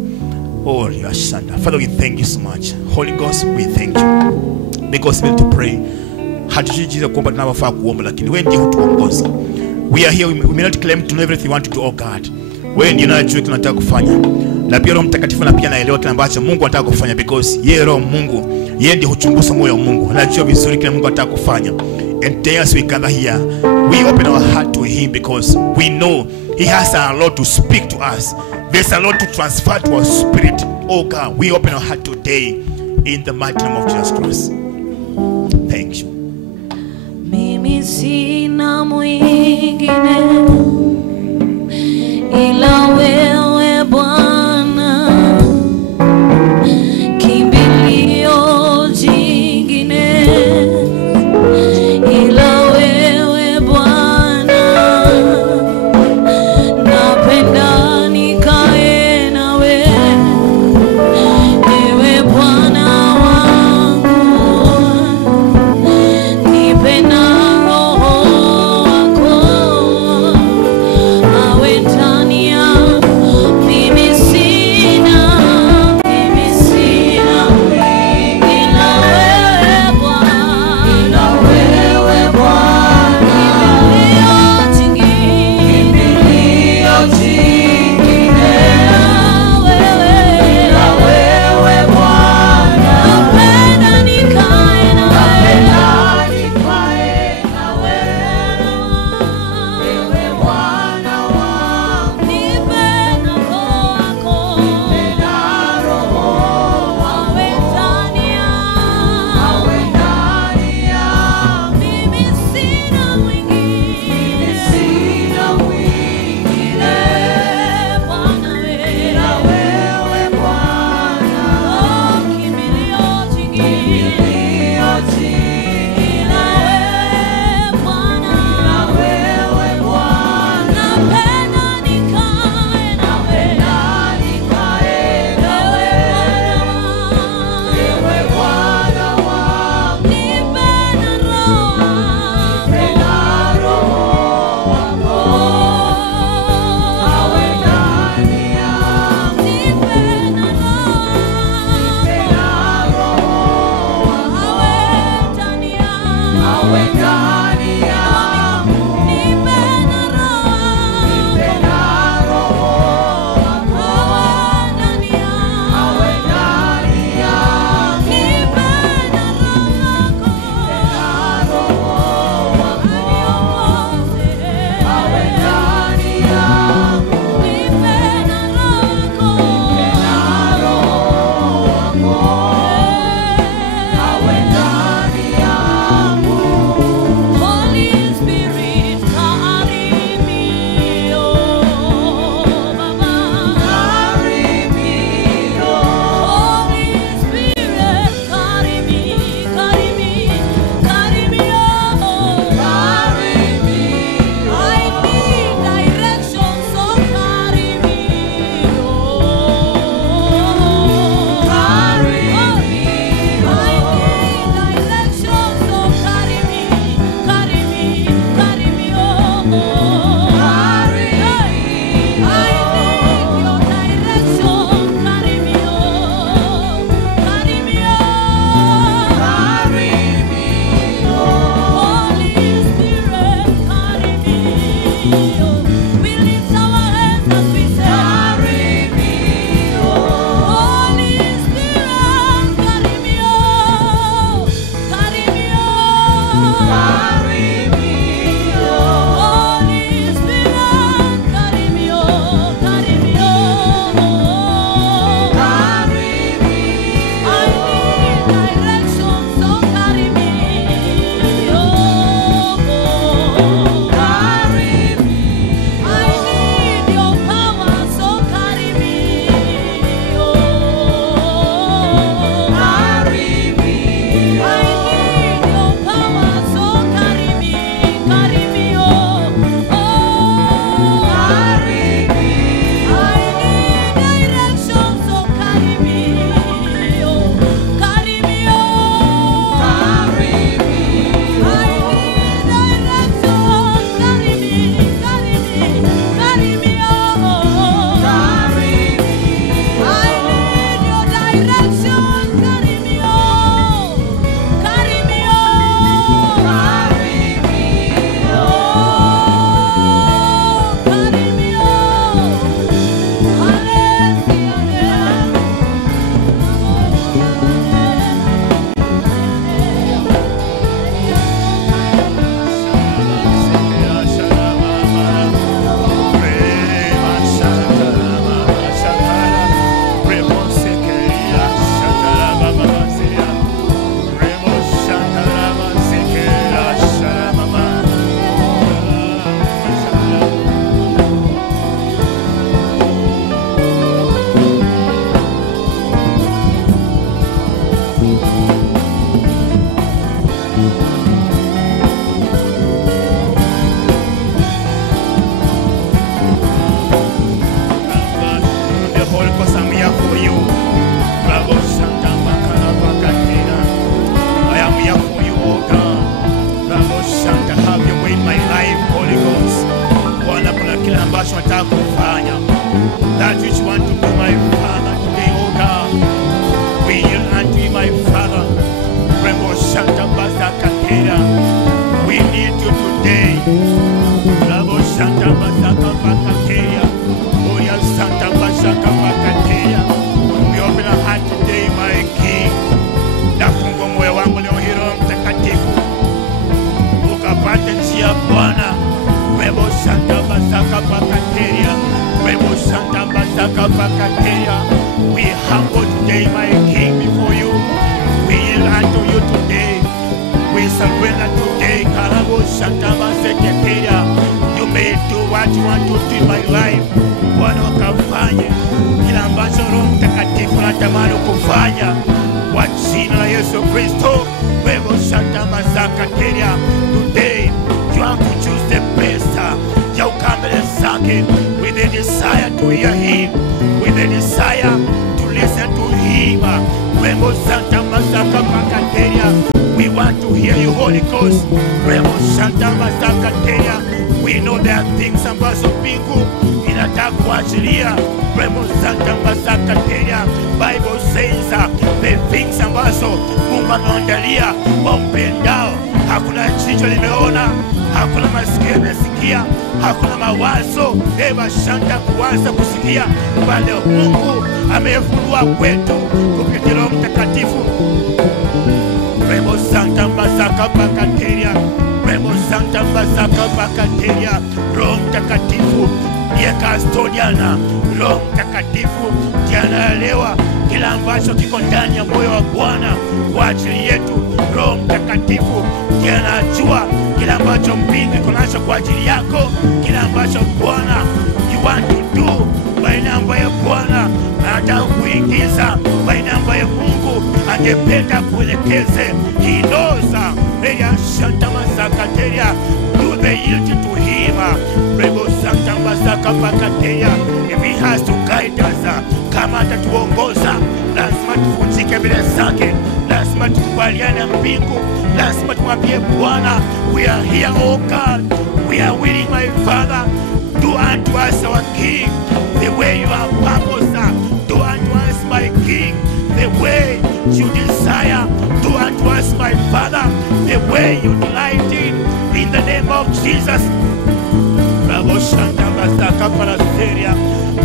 Oh, Yashanda. Father, we thank you so much. Holy Ghost, we thank you. Because we need to pray. Hatujijiza kuomba tunafaa kuomba, lakini wewe ndiye hutuongoza. We are here, we may not claim to know everything you want to do, oh God. Wewe ndiye unajua tunataka kufanya. Na pia Roho Mtakatifu na pia naelewa kile ambacho Mungu anataka kufanya, because yeye Roho Mungu, yeye ndiye huchunguza moyo wa Mungu. Anajua vizuri kile Mungu anataka kufanya. And today as we gather here, we open our heart to him because we know he has a lot to speak to us. There's a lot to transfer to our spirit. Oh God, we open our heart today in the mighty name of Jesus Christ. Thank you. Mimi sina mwingine ila wewe Bwana, kimbilio jingine ila wewe Bwana, napenda nikae nawe, ewe Bwana wangu, nipe na Roho We humble today, my King, before you. We yield unto you today. We surrender today. You may do what you want to do in my life. Bwana ukafanye kila ambacho Roho Mtakatifu anatamani kufanya kwa jina la Yesu Kristo. Today you want to choose the best. Ya ukambele zake with a desire to hear him, with a desire to listen to him. We want to hear you, Holy Ghost. We know there are things ambazo mbingu inataka kuachilia. Bible says the things ambazo Mungu anaandalia wampendao hakuna jicho limeona, hakuna masikio yamesikia, hakuna mawazo shanta kuwaza kusikia, bali Mungu amefunua kwetu kupitia Roho Mtakatifu. Remo Santa Masaka Pakateria, Remo Santa Masaka Pakateria. Roho Mtakatifu ndiye custodiana. Roho Mtakatifu ndiye anaelewa kila ambacho kiko ndani ya moyo wa Bwana kwa ajili yetu. Roho Mtakatifu ndiye anajua kila ambacho mbingu iko nacho kwa ajili yako, kila ambacho Bwana you want to do, baina ambayo Bwana anataka kuingiza, baina ambayo Mungu angependa kuelekeze. He knows Reya Shanta Masakateria, do the yield to him. Rebo Santa Masaka Pakateria. If he has to guide us, kama atatuongoza, lazima tuvunjike mbele zake, lazima tukubaliane mbingu, lazima tumwambie Bwana, we are here, oh God, we are willing, my Father, do unto us, our King, the way you have purpose. Do unto us, my King, the way you desire. Do unto us, my Father, the way you delight in the name of Jesus. Rabo Shanta Masaka Paraseria,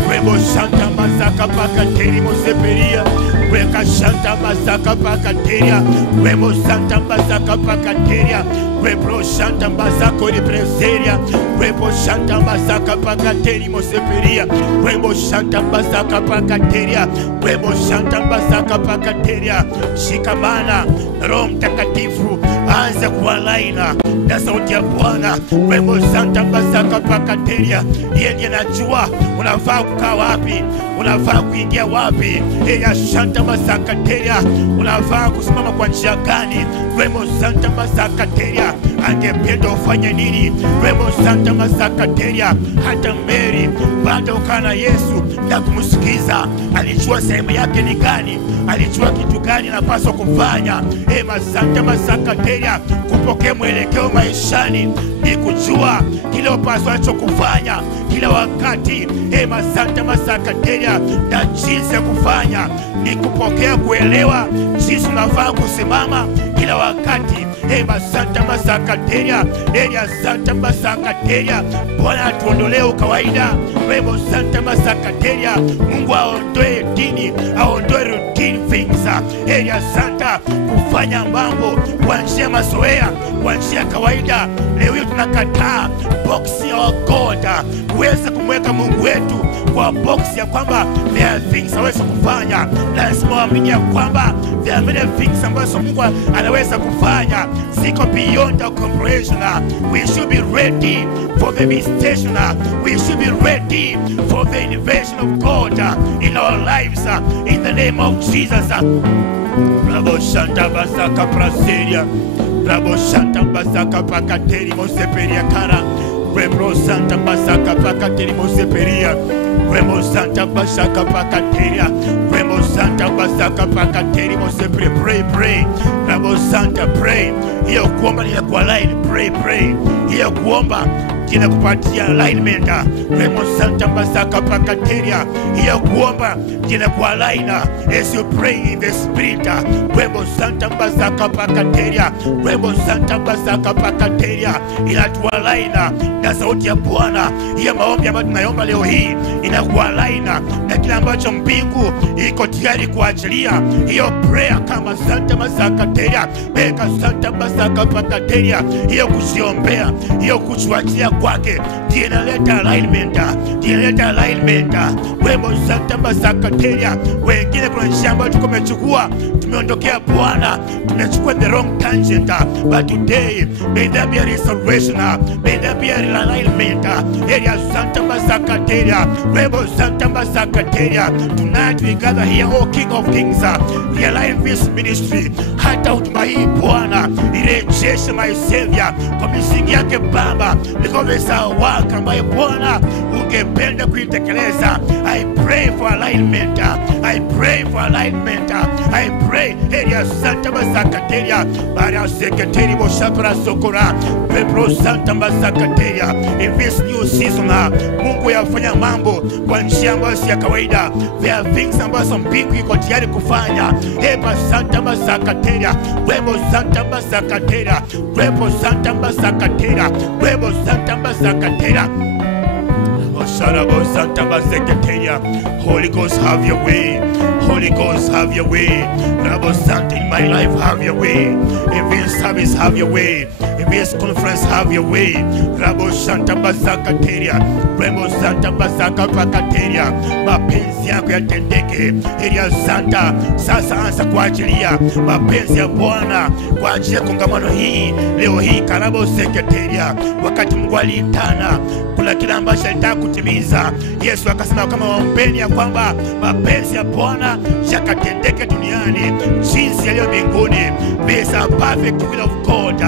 Rebo Shanta Masaka Pakateri Moseperia, Reka Shanta Masaka Pakateria, Rebo Santa Masaka Pakateria, Rebo Shanta Masako de Preseria, Rebo Shanta Masaka Pakateri Moseperia, Rebo Shanta Masaka Pakateria, Rebo Shanta Masaka Pakateria. Shikamana Roho Mtakatifu anza kualaina na sauti ya Bwana. Rebo Santa Masaka Pakateria, yeye ndiye anajua unafaa kukaa wapi, unafaa kuingia wapi. Eya Shanta Masakateria, unafaa kusimama kwa njia gani. Rebo Santa Masakateria, angependa ufanye nini. Rebo Santa Masakateria, hata Mary baada ukana Yesu na kumsikiza, alijua sehemu yake ni gani, alijua kitu gani anapaswa kufanya. Santa Masakateria, kupokea mwelekeo maishani ni kujua kile upaswacho kufanya kila wakati. Santa Masakateria, na jinsi ya kufanya ni kupokea kuelewa jinsi unafaa kusimama kila wakati. Santa Masakateria, Santa Masakateria, Bwana atuondolee ukawaida. Rebo Santa Masakateria, Mungu aondoe dini, aondoe routine things. Santa, kufanya mambo kwa njia mazoea, kwa njia kawaida. Leo hii tunakataa box ya God, kuweza kumweka Mungu wetu kwa box ya kwamba there are things hawezi kufanya. Lazima waamini ya kwamba there are many things ambazo Mungu anaweza kufanya, ziko beyond our comprehension. We should be ready for the visitation. We should be ready for the invasion of God in our lives, in the name of Jesus. Rabo Shanta Masaka Praseria, Rabo Shanta Masaka Pakateri Moseperia Kara, Rebo Santa Masaka Pakateri Moseperia, Rebo Santa Masaka Pakateria, Rebo Santa Masaka Pakateri Moseperia. Pray, Rabo Santa, pray. Hiyo kuomba ni kwa line, pray. Hiyo kuomba kina kupatia alignment. Rebo Santa Masaka Pakateria, hiyo kuomba kina kwa line as you pray in the spirit. Rebo Santa Masaka Pakateria, Rebo Santa Masaka Pakateria, inatuwa line na sauti ya Bwana. Hiyo maombi ambayo tunaomba leo hii inakuwa line na kila ambacho mbingu iko tayari kuachilia. Hiyo prayer kama Santa Masakateria, Beka Santa Masaka Pakateria, hiyo kusiombea, hiyo kuchuachia kwake, ndiye inaleta alignment. Rebo Santa Masakateria, wengine kuna njia ambayo tumechukua, tumeondokea Bwana, tumechukua the wrong tangent, but today may there be a restoration, may there be a alignment. Area Santa Masakateria, Rebo Santa Masakateria, tonight we gather here, O King of Kings, realign this ministry. Hata huduma hii Bwana irejeshe my Savior kwa misingi yake Baba, because it's our work ambayo Bwana ungependa kuitekeleza. I pray for alignment, I pray for alignment, I pray pray. Area Santa Masakateria. Bara Secretary Boshapra Sokora. Pepro Santa Masakateria. In this new season, Mungu yafanya mambo kwa njia ambayo si ya kawaida. There are things ambazo mbingu iko tayari kufanya. Eba Santa Masakateria. Rebo Santa Masakateria. Rebo Santa Masakateria. Rebo Santa Masakateria. Holy Ghost, have your way. Holy Ghost, have your way. Rabo Santa, in my life, have your way. In this service, have your way. In this conference, have your way. Rabo Santa Basakateria. Rabo Santa Basaka Pakateria. Mapenzi yako yatendeke. Eria Santa, sasa anza kuachilia mapenzi ya Bwana kwa ajili ya kongamano hii. Leo hii Karabo Secretaria. Wakati Mungu aliitana, kuna kila ambacho alitaka kutimiza. Yesu akasema kama waombeni ya kwamba mapenzi ya Bwana yakatendeke duniani jinsi yaliyo mbinguni. This a perfect will of God.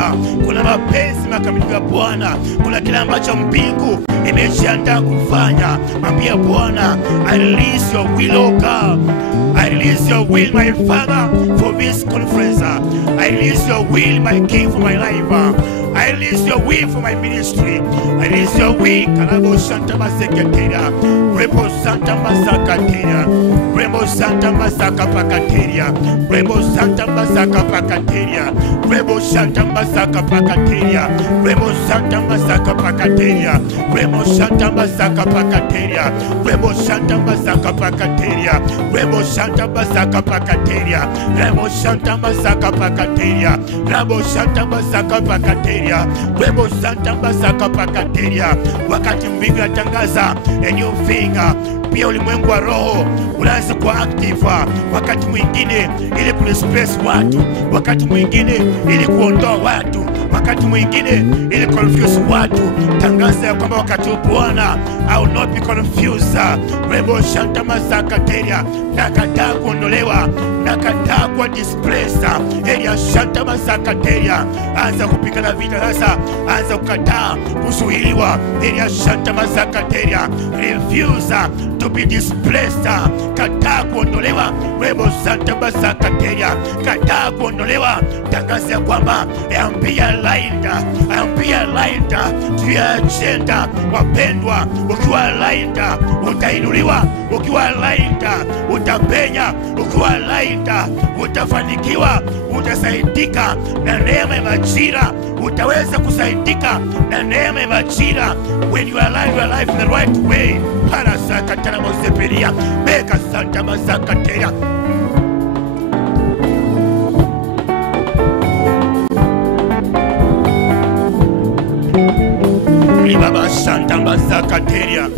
Kuna mapenzi makamilifu ya Bwana. Kuna kila ambacho mbingu imejiandaa kufanya. Mwambie Bwana, I release your will, oh God. I release your will, my Father, for this conference. I release your will, my King, for my life. I release your will for my ministry. I release your will. Karabo Santa Masakateria. Rebo Santa Masakateria. Rebo Santa Masaka Pakateria. Rebo Santa Masaka Pakateria. Rebo Santa Masaka Pakateria. Rebo Santa Masaka Pakateria. Rebo Santa Masaka Pakateria. Rebo Santa Masaka Pakateria. Rebo Santa Masaka Pakateria. Rebo Santa Masaka Pakateria. Rebo Santa Masaka Pakateria. Rebo Santa Masaka Pakateria. Wakati mbingu yatangaza a new thing, pia ulimwengu wa roho unaanza kuwa active. Wakati mwingine ili kuexpress watu, wakati mwingine ili kuondoa watu, wakati mwingine ili confuse watu. Tangaza ya kwamba wakati Bwana I will not be confused. Rebo Santa Masakateria. Nakataa kuondolewa, nakataa kuwa displaced. Eria Santa Masakateria. Anza kupigana vita sasa, anza kukataa kuzuiliwa. Eria Santa Masakateria. Refuse to be displaced. Kataa kuondolewa. Rebo Santa Masakateria. Kataa kuondolewa. Tangaza ya kwamba I am being aligned. I am being aligned to your agenda. Wapendwa, ukiwa aligned utainuliwa. Ukiwa aligned utapenya. Ukiwa aligned utafanikiwa. Utasaidika na neema ya majira. Utaweza kusaidika na neema ya majira. When you align your life in the right way. Parasakatana Moseperia. Meka Santa Masakateria. Baba Santa Masakateria.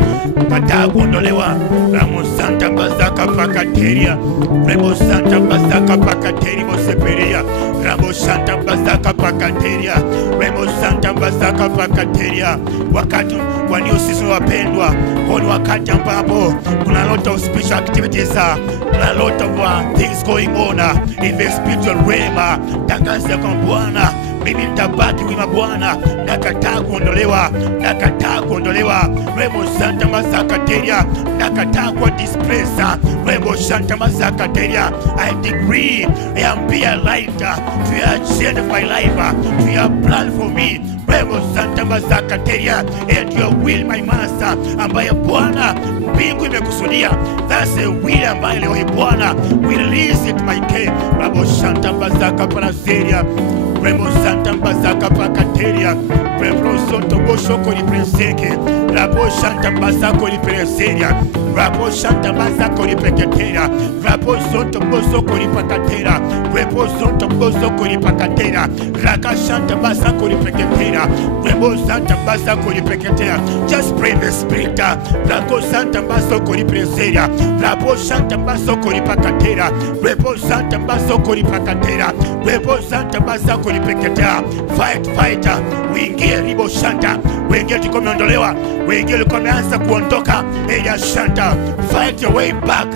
Kataa kuondolewa. Ramo Santa Masaka Pakateria. Remo Santa Masaka Pakateria Moseperia. Ramo Santa Masaka Pakateria. Remo Santa Masaka Pakateria. Wakati wa new season wapendwa, kuna wakati ambapo kuna lot of spiritual activities, kuna lot of things going on in the spiritual realm. Tangaza kwa Bwana, mimi nitabaki wima Bwana. Nakataa kuondolewa. Nakataa kuondolewa. Remo Santa Masakateria. Nakataa kuwa displaced. Remo Santa Masakateria. I decree I am being aligned to your agenda of my life, to your plan for me. Remo Santa Masakateria. And your will, my master, ambaye Bwana mbingu imekusudia. That's a will ambaye leo hii Bwana we release it, my king. Remo Santa Masaka Panaseria. Remo Santa Masaka Pakateria. Remo Santo Boshoko ni Preseke. Rabo Santa Masako ni Preseria. Rabo Santa Masako ni Peketeria. Rabo Santo Bosoko ni Pakatera. Rabo Santo Bosoko ni Pakatera. Raka Santa Masako ni Peketeria. Rabo Santa Masako ni Peketeria. Just pray the spirit. Rabo Santa Masako ni Preseria. Rabo Santa Masako ni Pakatera. Rabo Santa Masako ni Pakatera. Rabo Santa Masako ni Peketeria. Fight, fighter. Wingie Ribo Santa. wengine tulikuwa tumeondolewa, wengine walikuwa wameanza kuondoka. Elia Shanta, fight your way back.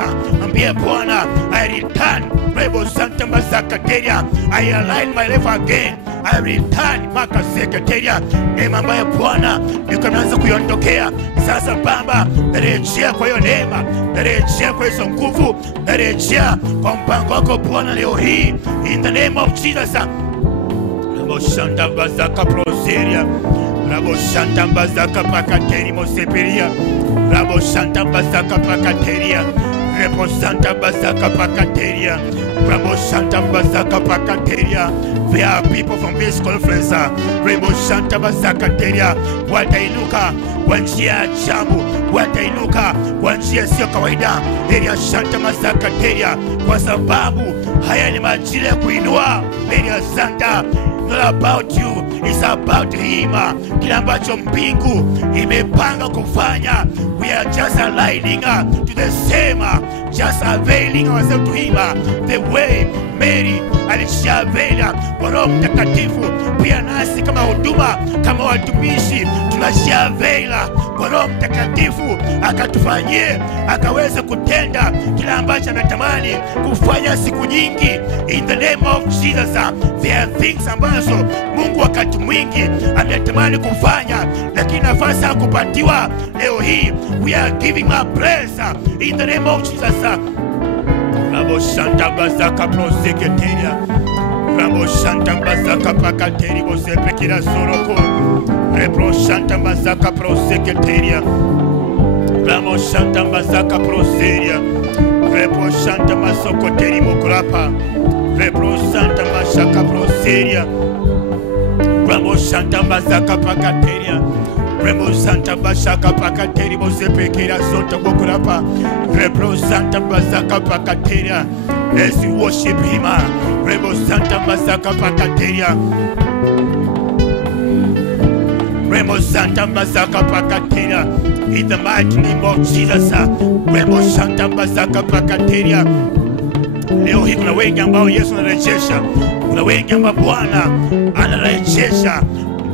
Ambie Bwana, I return. Rebo Santa Mazakateria, I align my life again. I return. Maka Secretaria, neema ambayo Bwana niko naanza kuiondokea sasa. Baba, narejea kwa hiyo neema, narejea kwa hizo nguvu, narejea kwa mpango wako Bwana leo hii, in the name of Jesus. Rebo Santa Bazaka Proseria, Rabo Santa Bazaka Pakateri Moseperia, Rabo Santa Bazaka Pakateria, Rebo Santa Bazaka Pakateria, Rabo Santa Bazaka Pakateria. There are people from this conference, Rebo Santa Bazaka Teria, watainuka kwa njia ya ajabu, watainuka kwa njia sio kawaida. Elia Santa Bazaka Teria, kwa sababu haya ni majira ya kuinua. Elia Santa, not about you, it's about him. Kila ambacho mbingu imepanga kufanya, we are just aligning to the same, just availing ourselves to him. The way Mary alishaavaila kwa Roho Mtakatifu, pia nasi kama huduma, kama watumishi tunashaavaila kwa Roho Mtakatifu, akatufanyie, akaweza kutenda kila ambacho ametamani kufanya siku nyingi. In the name of Jesus, there are things ambazo Mungu wakati mwingi ametamani kufanya, lakini nafasi hakupatiwa. Leo hii we are giving a praise in the name of Jesus. Rabo Santa Bazaka Proseketeria, Rabo Santa Bazaka Pakateri Bosepekira Soroko, Rebo Santa Bazaka Proseketeria, Rabo Santa Bazaka Proseria, Rebo Santa Masokoteri Mokurapa, Rebo Santa Mashaka Proseria, Rabo Santa Bazaka Pakateria, Rebo Santa Bashaka Pakateri Bosepekira Sota Bokurapa, Rebo Santa Bazaka Pakateria. As you worship him, Rebo Santa Bazaka Pakateria, Rebo Santa Bazaka Pakateria, in the mighty name of Jesus. Rebo Santa Bazaka Pakateria. Leo hii kuna wengi ambao Yesu anarejesha, kuna wengi ambao Bwana anarejesha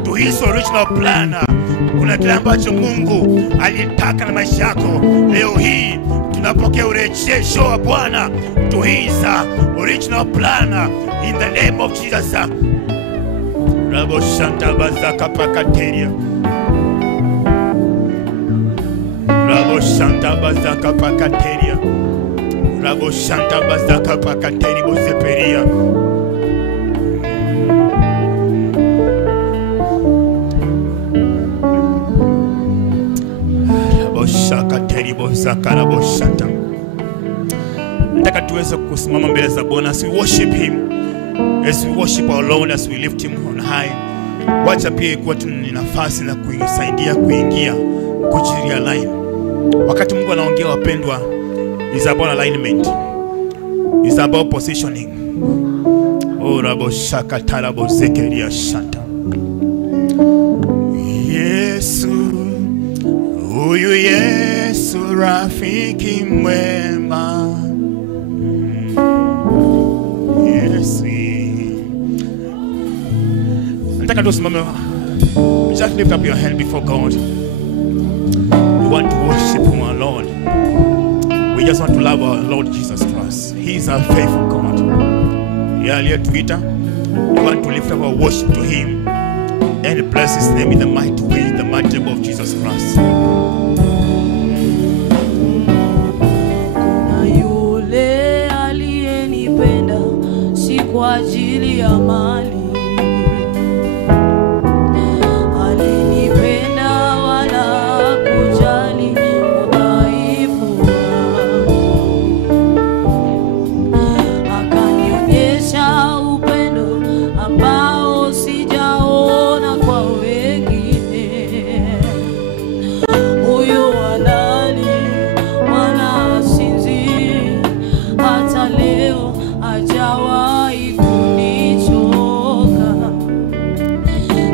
to his original plan. Kuna kile ambacho Mungu alitaka na maisha yako. Leo hii tunapokea urejesho wa Bwana to his original plan in the name of Jesus. Rabo Santa Bazaka Pakateria, Rabo Santa Bazaka Pakateria, Rabo Santa Bazaka Pakateri Boseperia. Nataka tuweze kusimama mbele za Bwana as we worship him, as we worship our Lord, as we lift him on high. Wacha pia kuwa tuna nafasi na kuisaidia kuingia kujirealign. Wakati Mungu anaongea wapendwa, is about alignment, is about positioning. Oh Rabo Shaka Tarabo Zekeria Shanta. Yesu, huyu Yesu rafiki mwema. Yesu. Nataka tusimame. Just lift up your hand before God. We want to worship him, our Lord. We just want to love our Lord Jesus Christ. He is our faithful God. We want to lift up our worship to him and bless his name in the mighty way, in the mighty name of Jesus Christ. Kuna yule aliyenipenda si kwa ajili ya mali, alinipenda wala kujali udhaifu wangu, akanionyesha upendo ambao sijaona kwa wengine. Huyu halali wala asinzi, hata leo hajawahi kunichoka.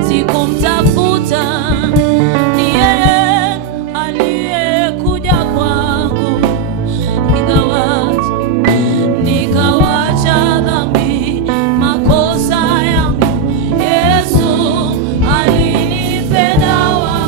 Sikumtafuta, ni yeye aliyekuja kwangu, nikawacha dhambi, makosa yangu. Yesu alinipenda wala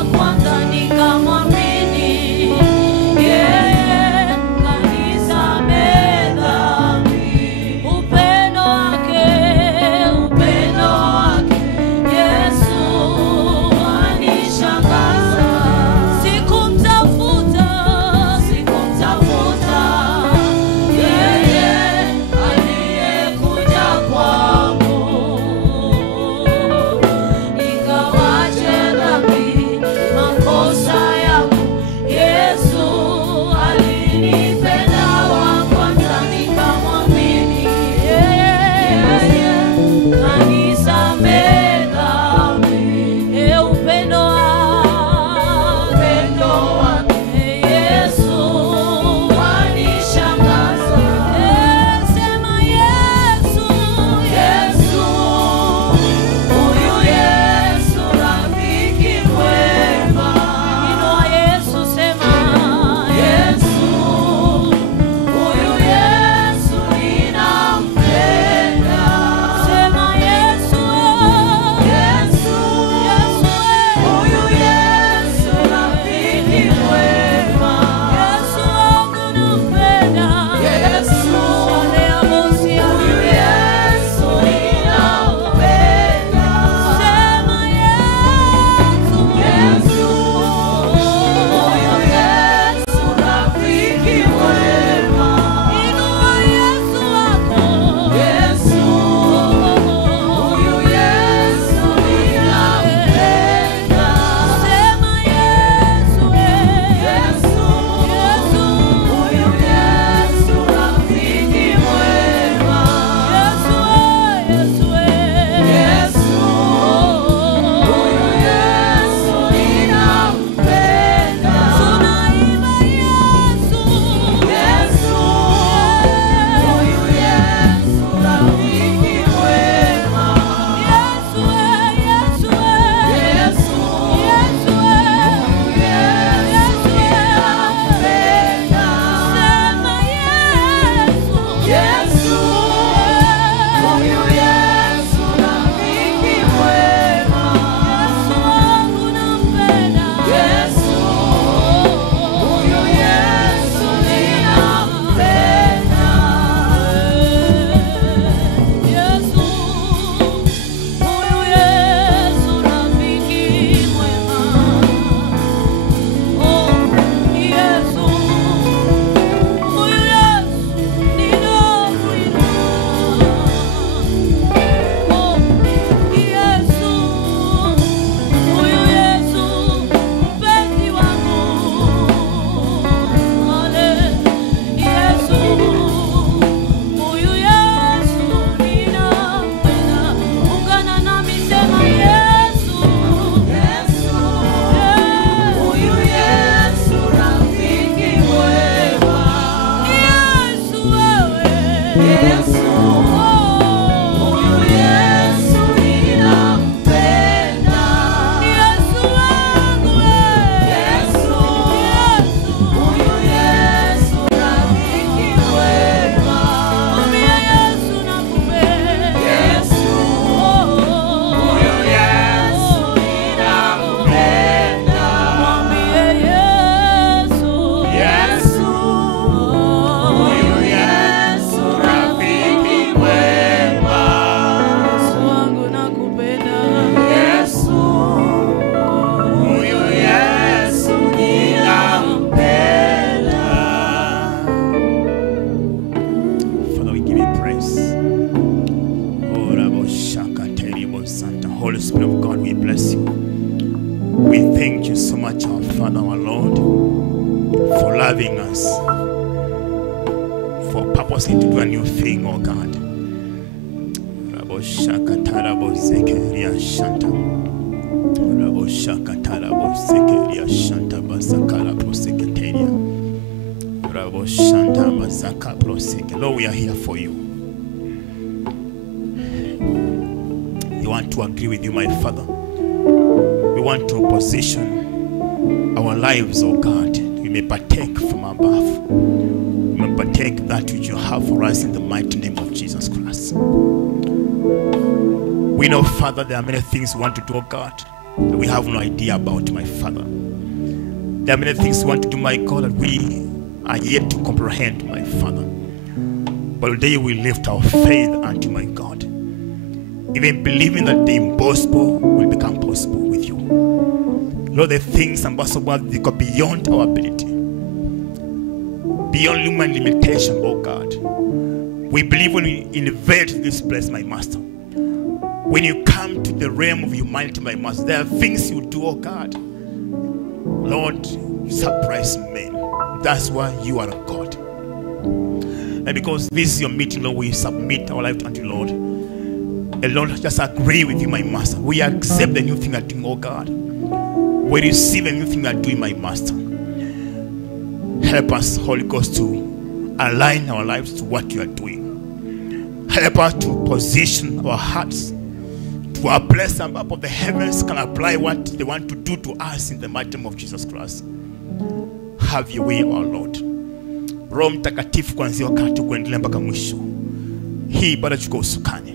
God, we bless you. We thank you so much, our Father, our Lord, for loving us, for purposing to do a new thing, oh God. Lord, we are here for you. We want to agree with you, my Father. We want to position our lives, oh God. We may partake from above. We may partake that which you have for us in the mighty name of Jesus Christ. We know, Father, there are many things we want to do, oh God, that we have no idea about, my Father. There are many things we want to do, my God, that we are yet to comprehend, my Father. But today we lift our faith unto my God, even believing that the impossible will become possible with you. Lord, the things, Ambassador, they go beyond our ability, beyond human limitation, oh God. We believe when we invade this place, my Master, when you come to the realm of humanity, my Master, there are things you do, oh God. Lord, you surprise men. That's why you are a God. And because this is your meeting, Lord, we submit our life unto you, Lord. And Lord, just agree with you, my Master. We accept the new thing you are doing, oh God. We receive the new thing you are doing, my Master. Help us, Holy Ghost, to align our lives to what you are doing. Help us to position our hearts to a place above the heavens can apply what they want to do to us in the mighty name of Jesus Christ. Have your way, our Lord. Roho Mtakatifu kuanzia wakati kuendelea mpaka mwisho. Hii ibada chukua usukani.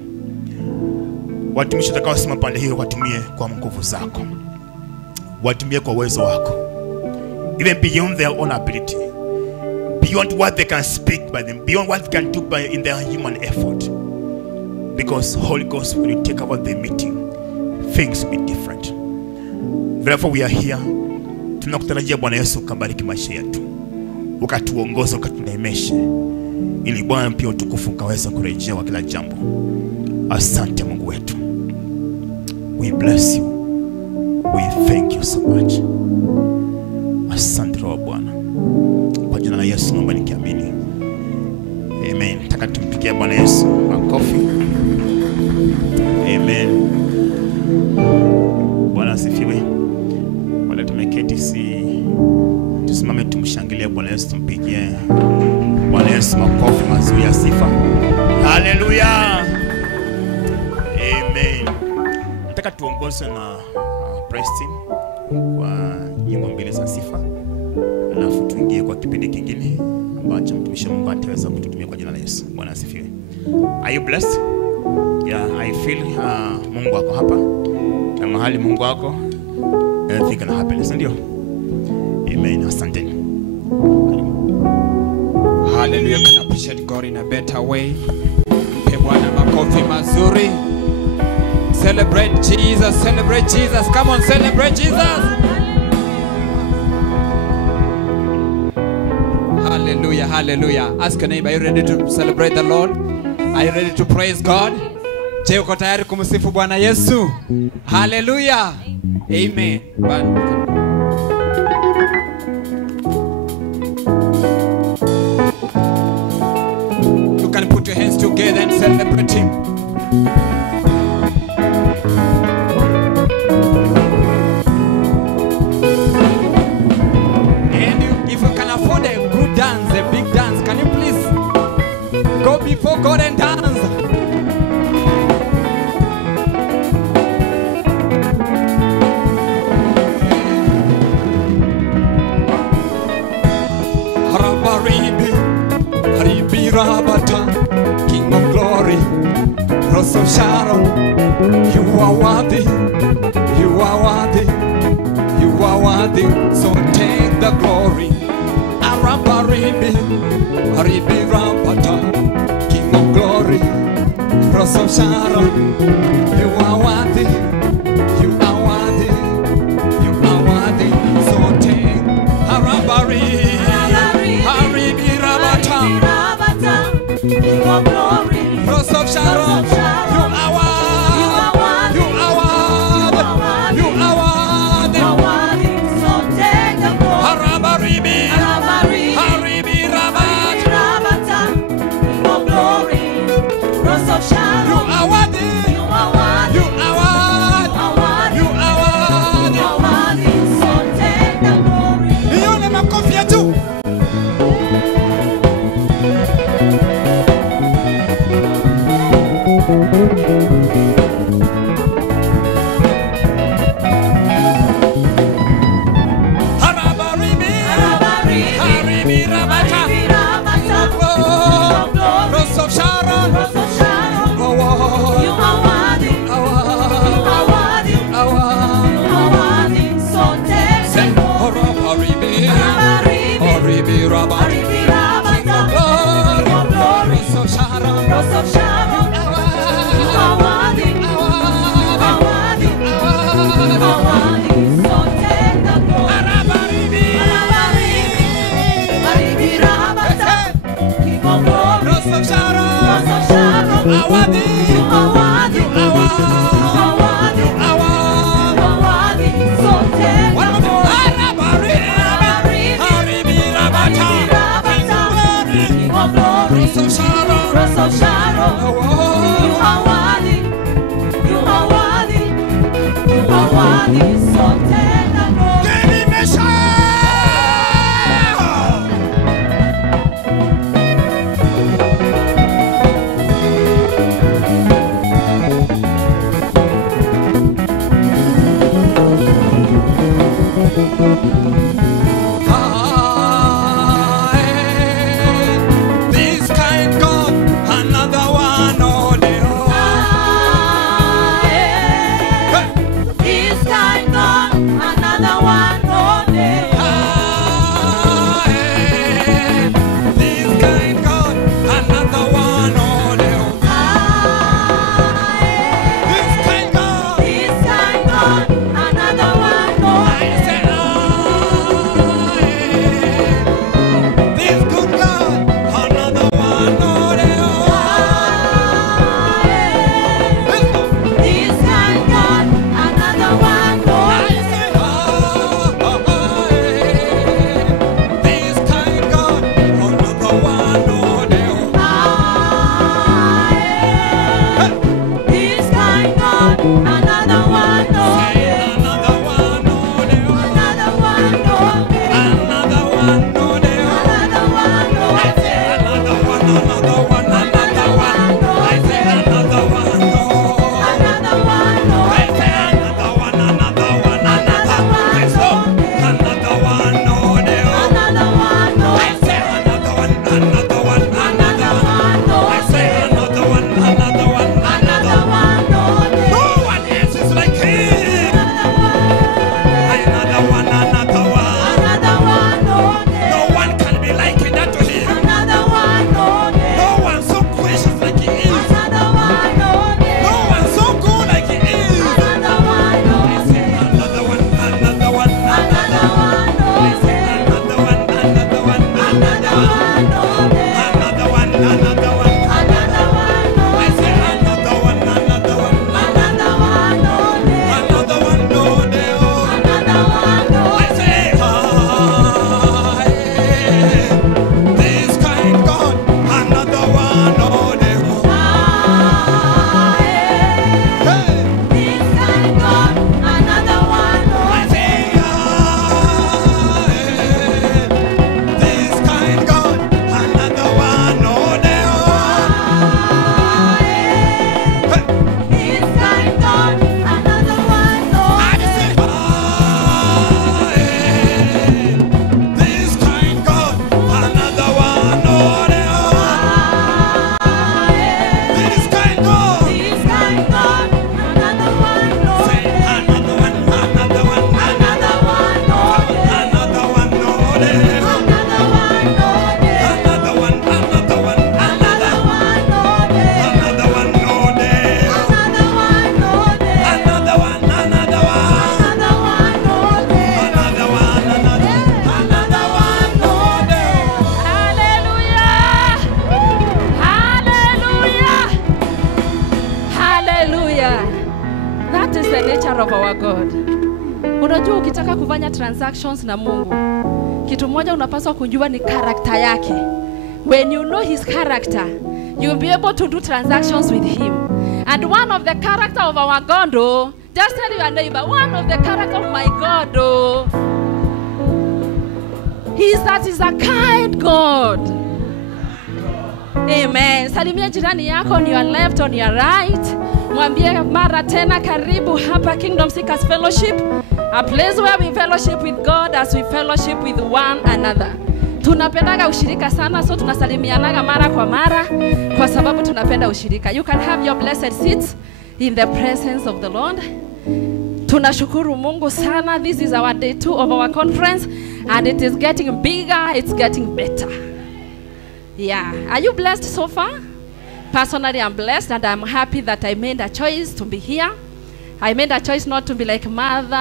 Watumishi watakaosimama pande hiyo watumie kwa nguvu zako. Watumie kwa uwezo wako. Even beyond their own ability. Beyond what they can speak by them. Beyond what they can do by in their human effort. Because Holy Ghost, when you take over the meeting, things will be different. Therefore we are here. Tunakutarajia Bwana Yesu ukabariki maisha yetu. Ukatuongoza, ukatuneemeshe. Ili Bwana pia utukufu ukaweza kurejea kwa kila jambo. Asante Mungu wetu. We bless you. We thank you so much. Asante Roho Bwana. Kwa jina la Yesu naomba nikiamini. Amen. Nataka tumpigie Bwana Yesu makofi. Amen. Bwana asifiwe. Wale tumeketi tusimame tumshangilie Bwana Yesu, tumpigie Bwana Yesu makofi mazuri ya sifa. Hallelujah. Amen. Nataka tuongozwe na praise team kwa nyimbo mbili za sifa. Alafu tuingie kwa kipindi kingine ambacho mtumishi Mungu ataweza kututumia kwa jina la Yesu. Bwana asifiwe. Are you blessed? Yeah, I feel Mungu wako hapa. Na mahali Mungu wako, everything can happen. Ndio? Amen. Asante. Hallelujah. Can appreciate God in a better way. Pe Bwana makofi mazuri. Celebrate Jesus, celebrate Jesus. Come on, celebrate Jesus. Hallelujah, hallelujah. Ask your neighbor, are you ready to celebrate the Lord? Are you ready to praise God? Je, uko tayari kumsifu Bwana Yesu? Hallelujah. Amen. You can put your hands together and celebrate Him. Dance, a big dance. Can you please go before God and dance? Harabaribi, Haribi Rabata, King of Glory, Rose of Sharon, you are worthy, you are worthy, you are worthy, so take the glory. Haribi, Haribi Rampata, King of Glory, Rose of Sharon, you are worthy, you are worthy, you are worthy, so take Harabari, Haribi Rabata, King of Glory, Rose of Sharon, you are worthy, you are worthy, This kind God, another one, oh dear. This kind God, another one, oh dear. This kind God, another one, oh dear. This kind God, This kind God, another one, oh I say, this good God, another one, oh dear. Let's go. This kind God, another one, oh I say, this kind God, another one, oh dear. This kind God, another one, oh Another one, oh dear. another one, oh Another one, oh dear. another one, oh Another one, another one, another one. I say another one, oh. another one, oh I say another one, another one, another one. Let's go. Another one, oh dear. another one, oh I say another one, another one, another one. I say another one, another one, another one. No one else is like him. Another one, another one. No one can be like that to him. No one so gracious like he is. No one so good like he is. I say another one, another one, another one. I say another one, another one, another one. Another one, another one. I say another one, another one, another one, no day. I say, this kind God, another one, no day. Hey, I say, this kind God, another one, no day. Hey, I say, this kind God, another one, no day. This kind God, say another one, another one, another one, another one, no day. Another one, another one, another one, another one, no day. Another one, another one, another one, another one, no day. Hallelujah. That is the nature of our God. Unajua ukitaka kufanya transactions na Mungu, kitu moja unapaswa kujua ni character yake. When you know his character, you'll be able to do transactions with him. And one of the character of our God, oh, just tell your neighbor, one of the character of my God, oh, is a kind God. Amen. Salimia jirani yako on your left, on your right. Mwambie mara tena karibu hapa Kingdom Seekers Fellowship. A place where we fellowship with God as we fellowship with one another. Tunapendaga ushirika sana, so tunasalimianaga mara kwa mara kwa sababu tunapenda ushirika. You can have your blessed seats in the presence of the Lord. Tunashukuru Mungu sana. This is our day 2 of our conference and it is getting bigger, it's getting better. Yeah. Are you blessed so far? Personally, I'm blessed and I'm happy that I made a choice to be here. I made a choice not to be like mother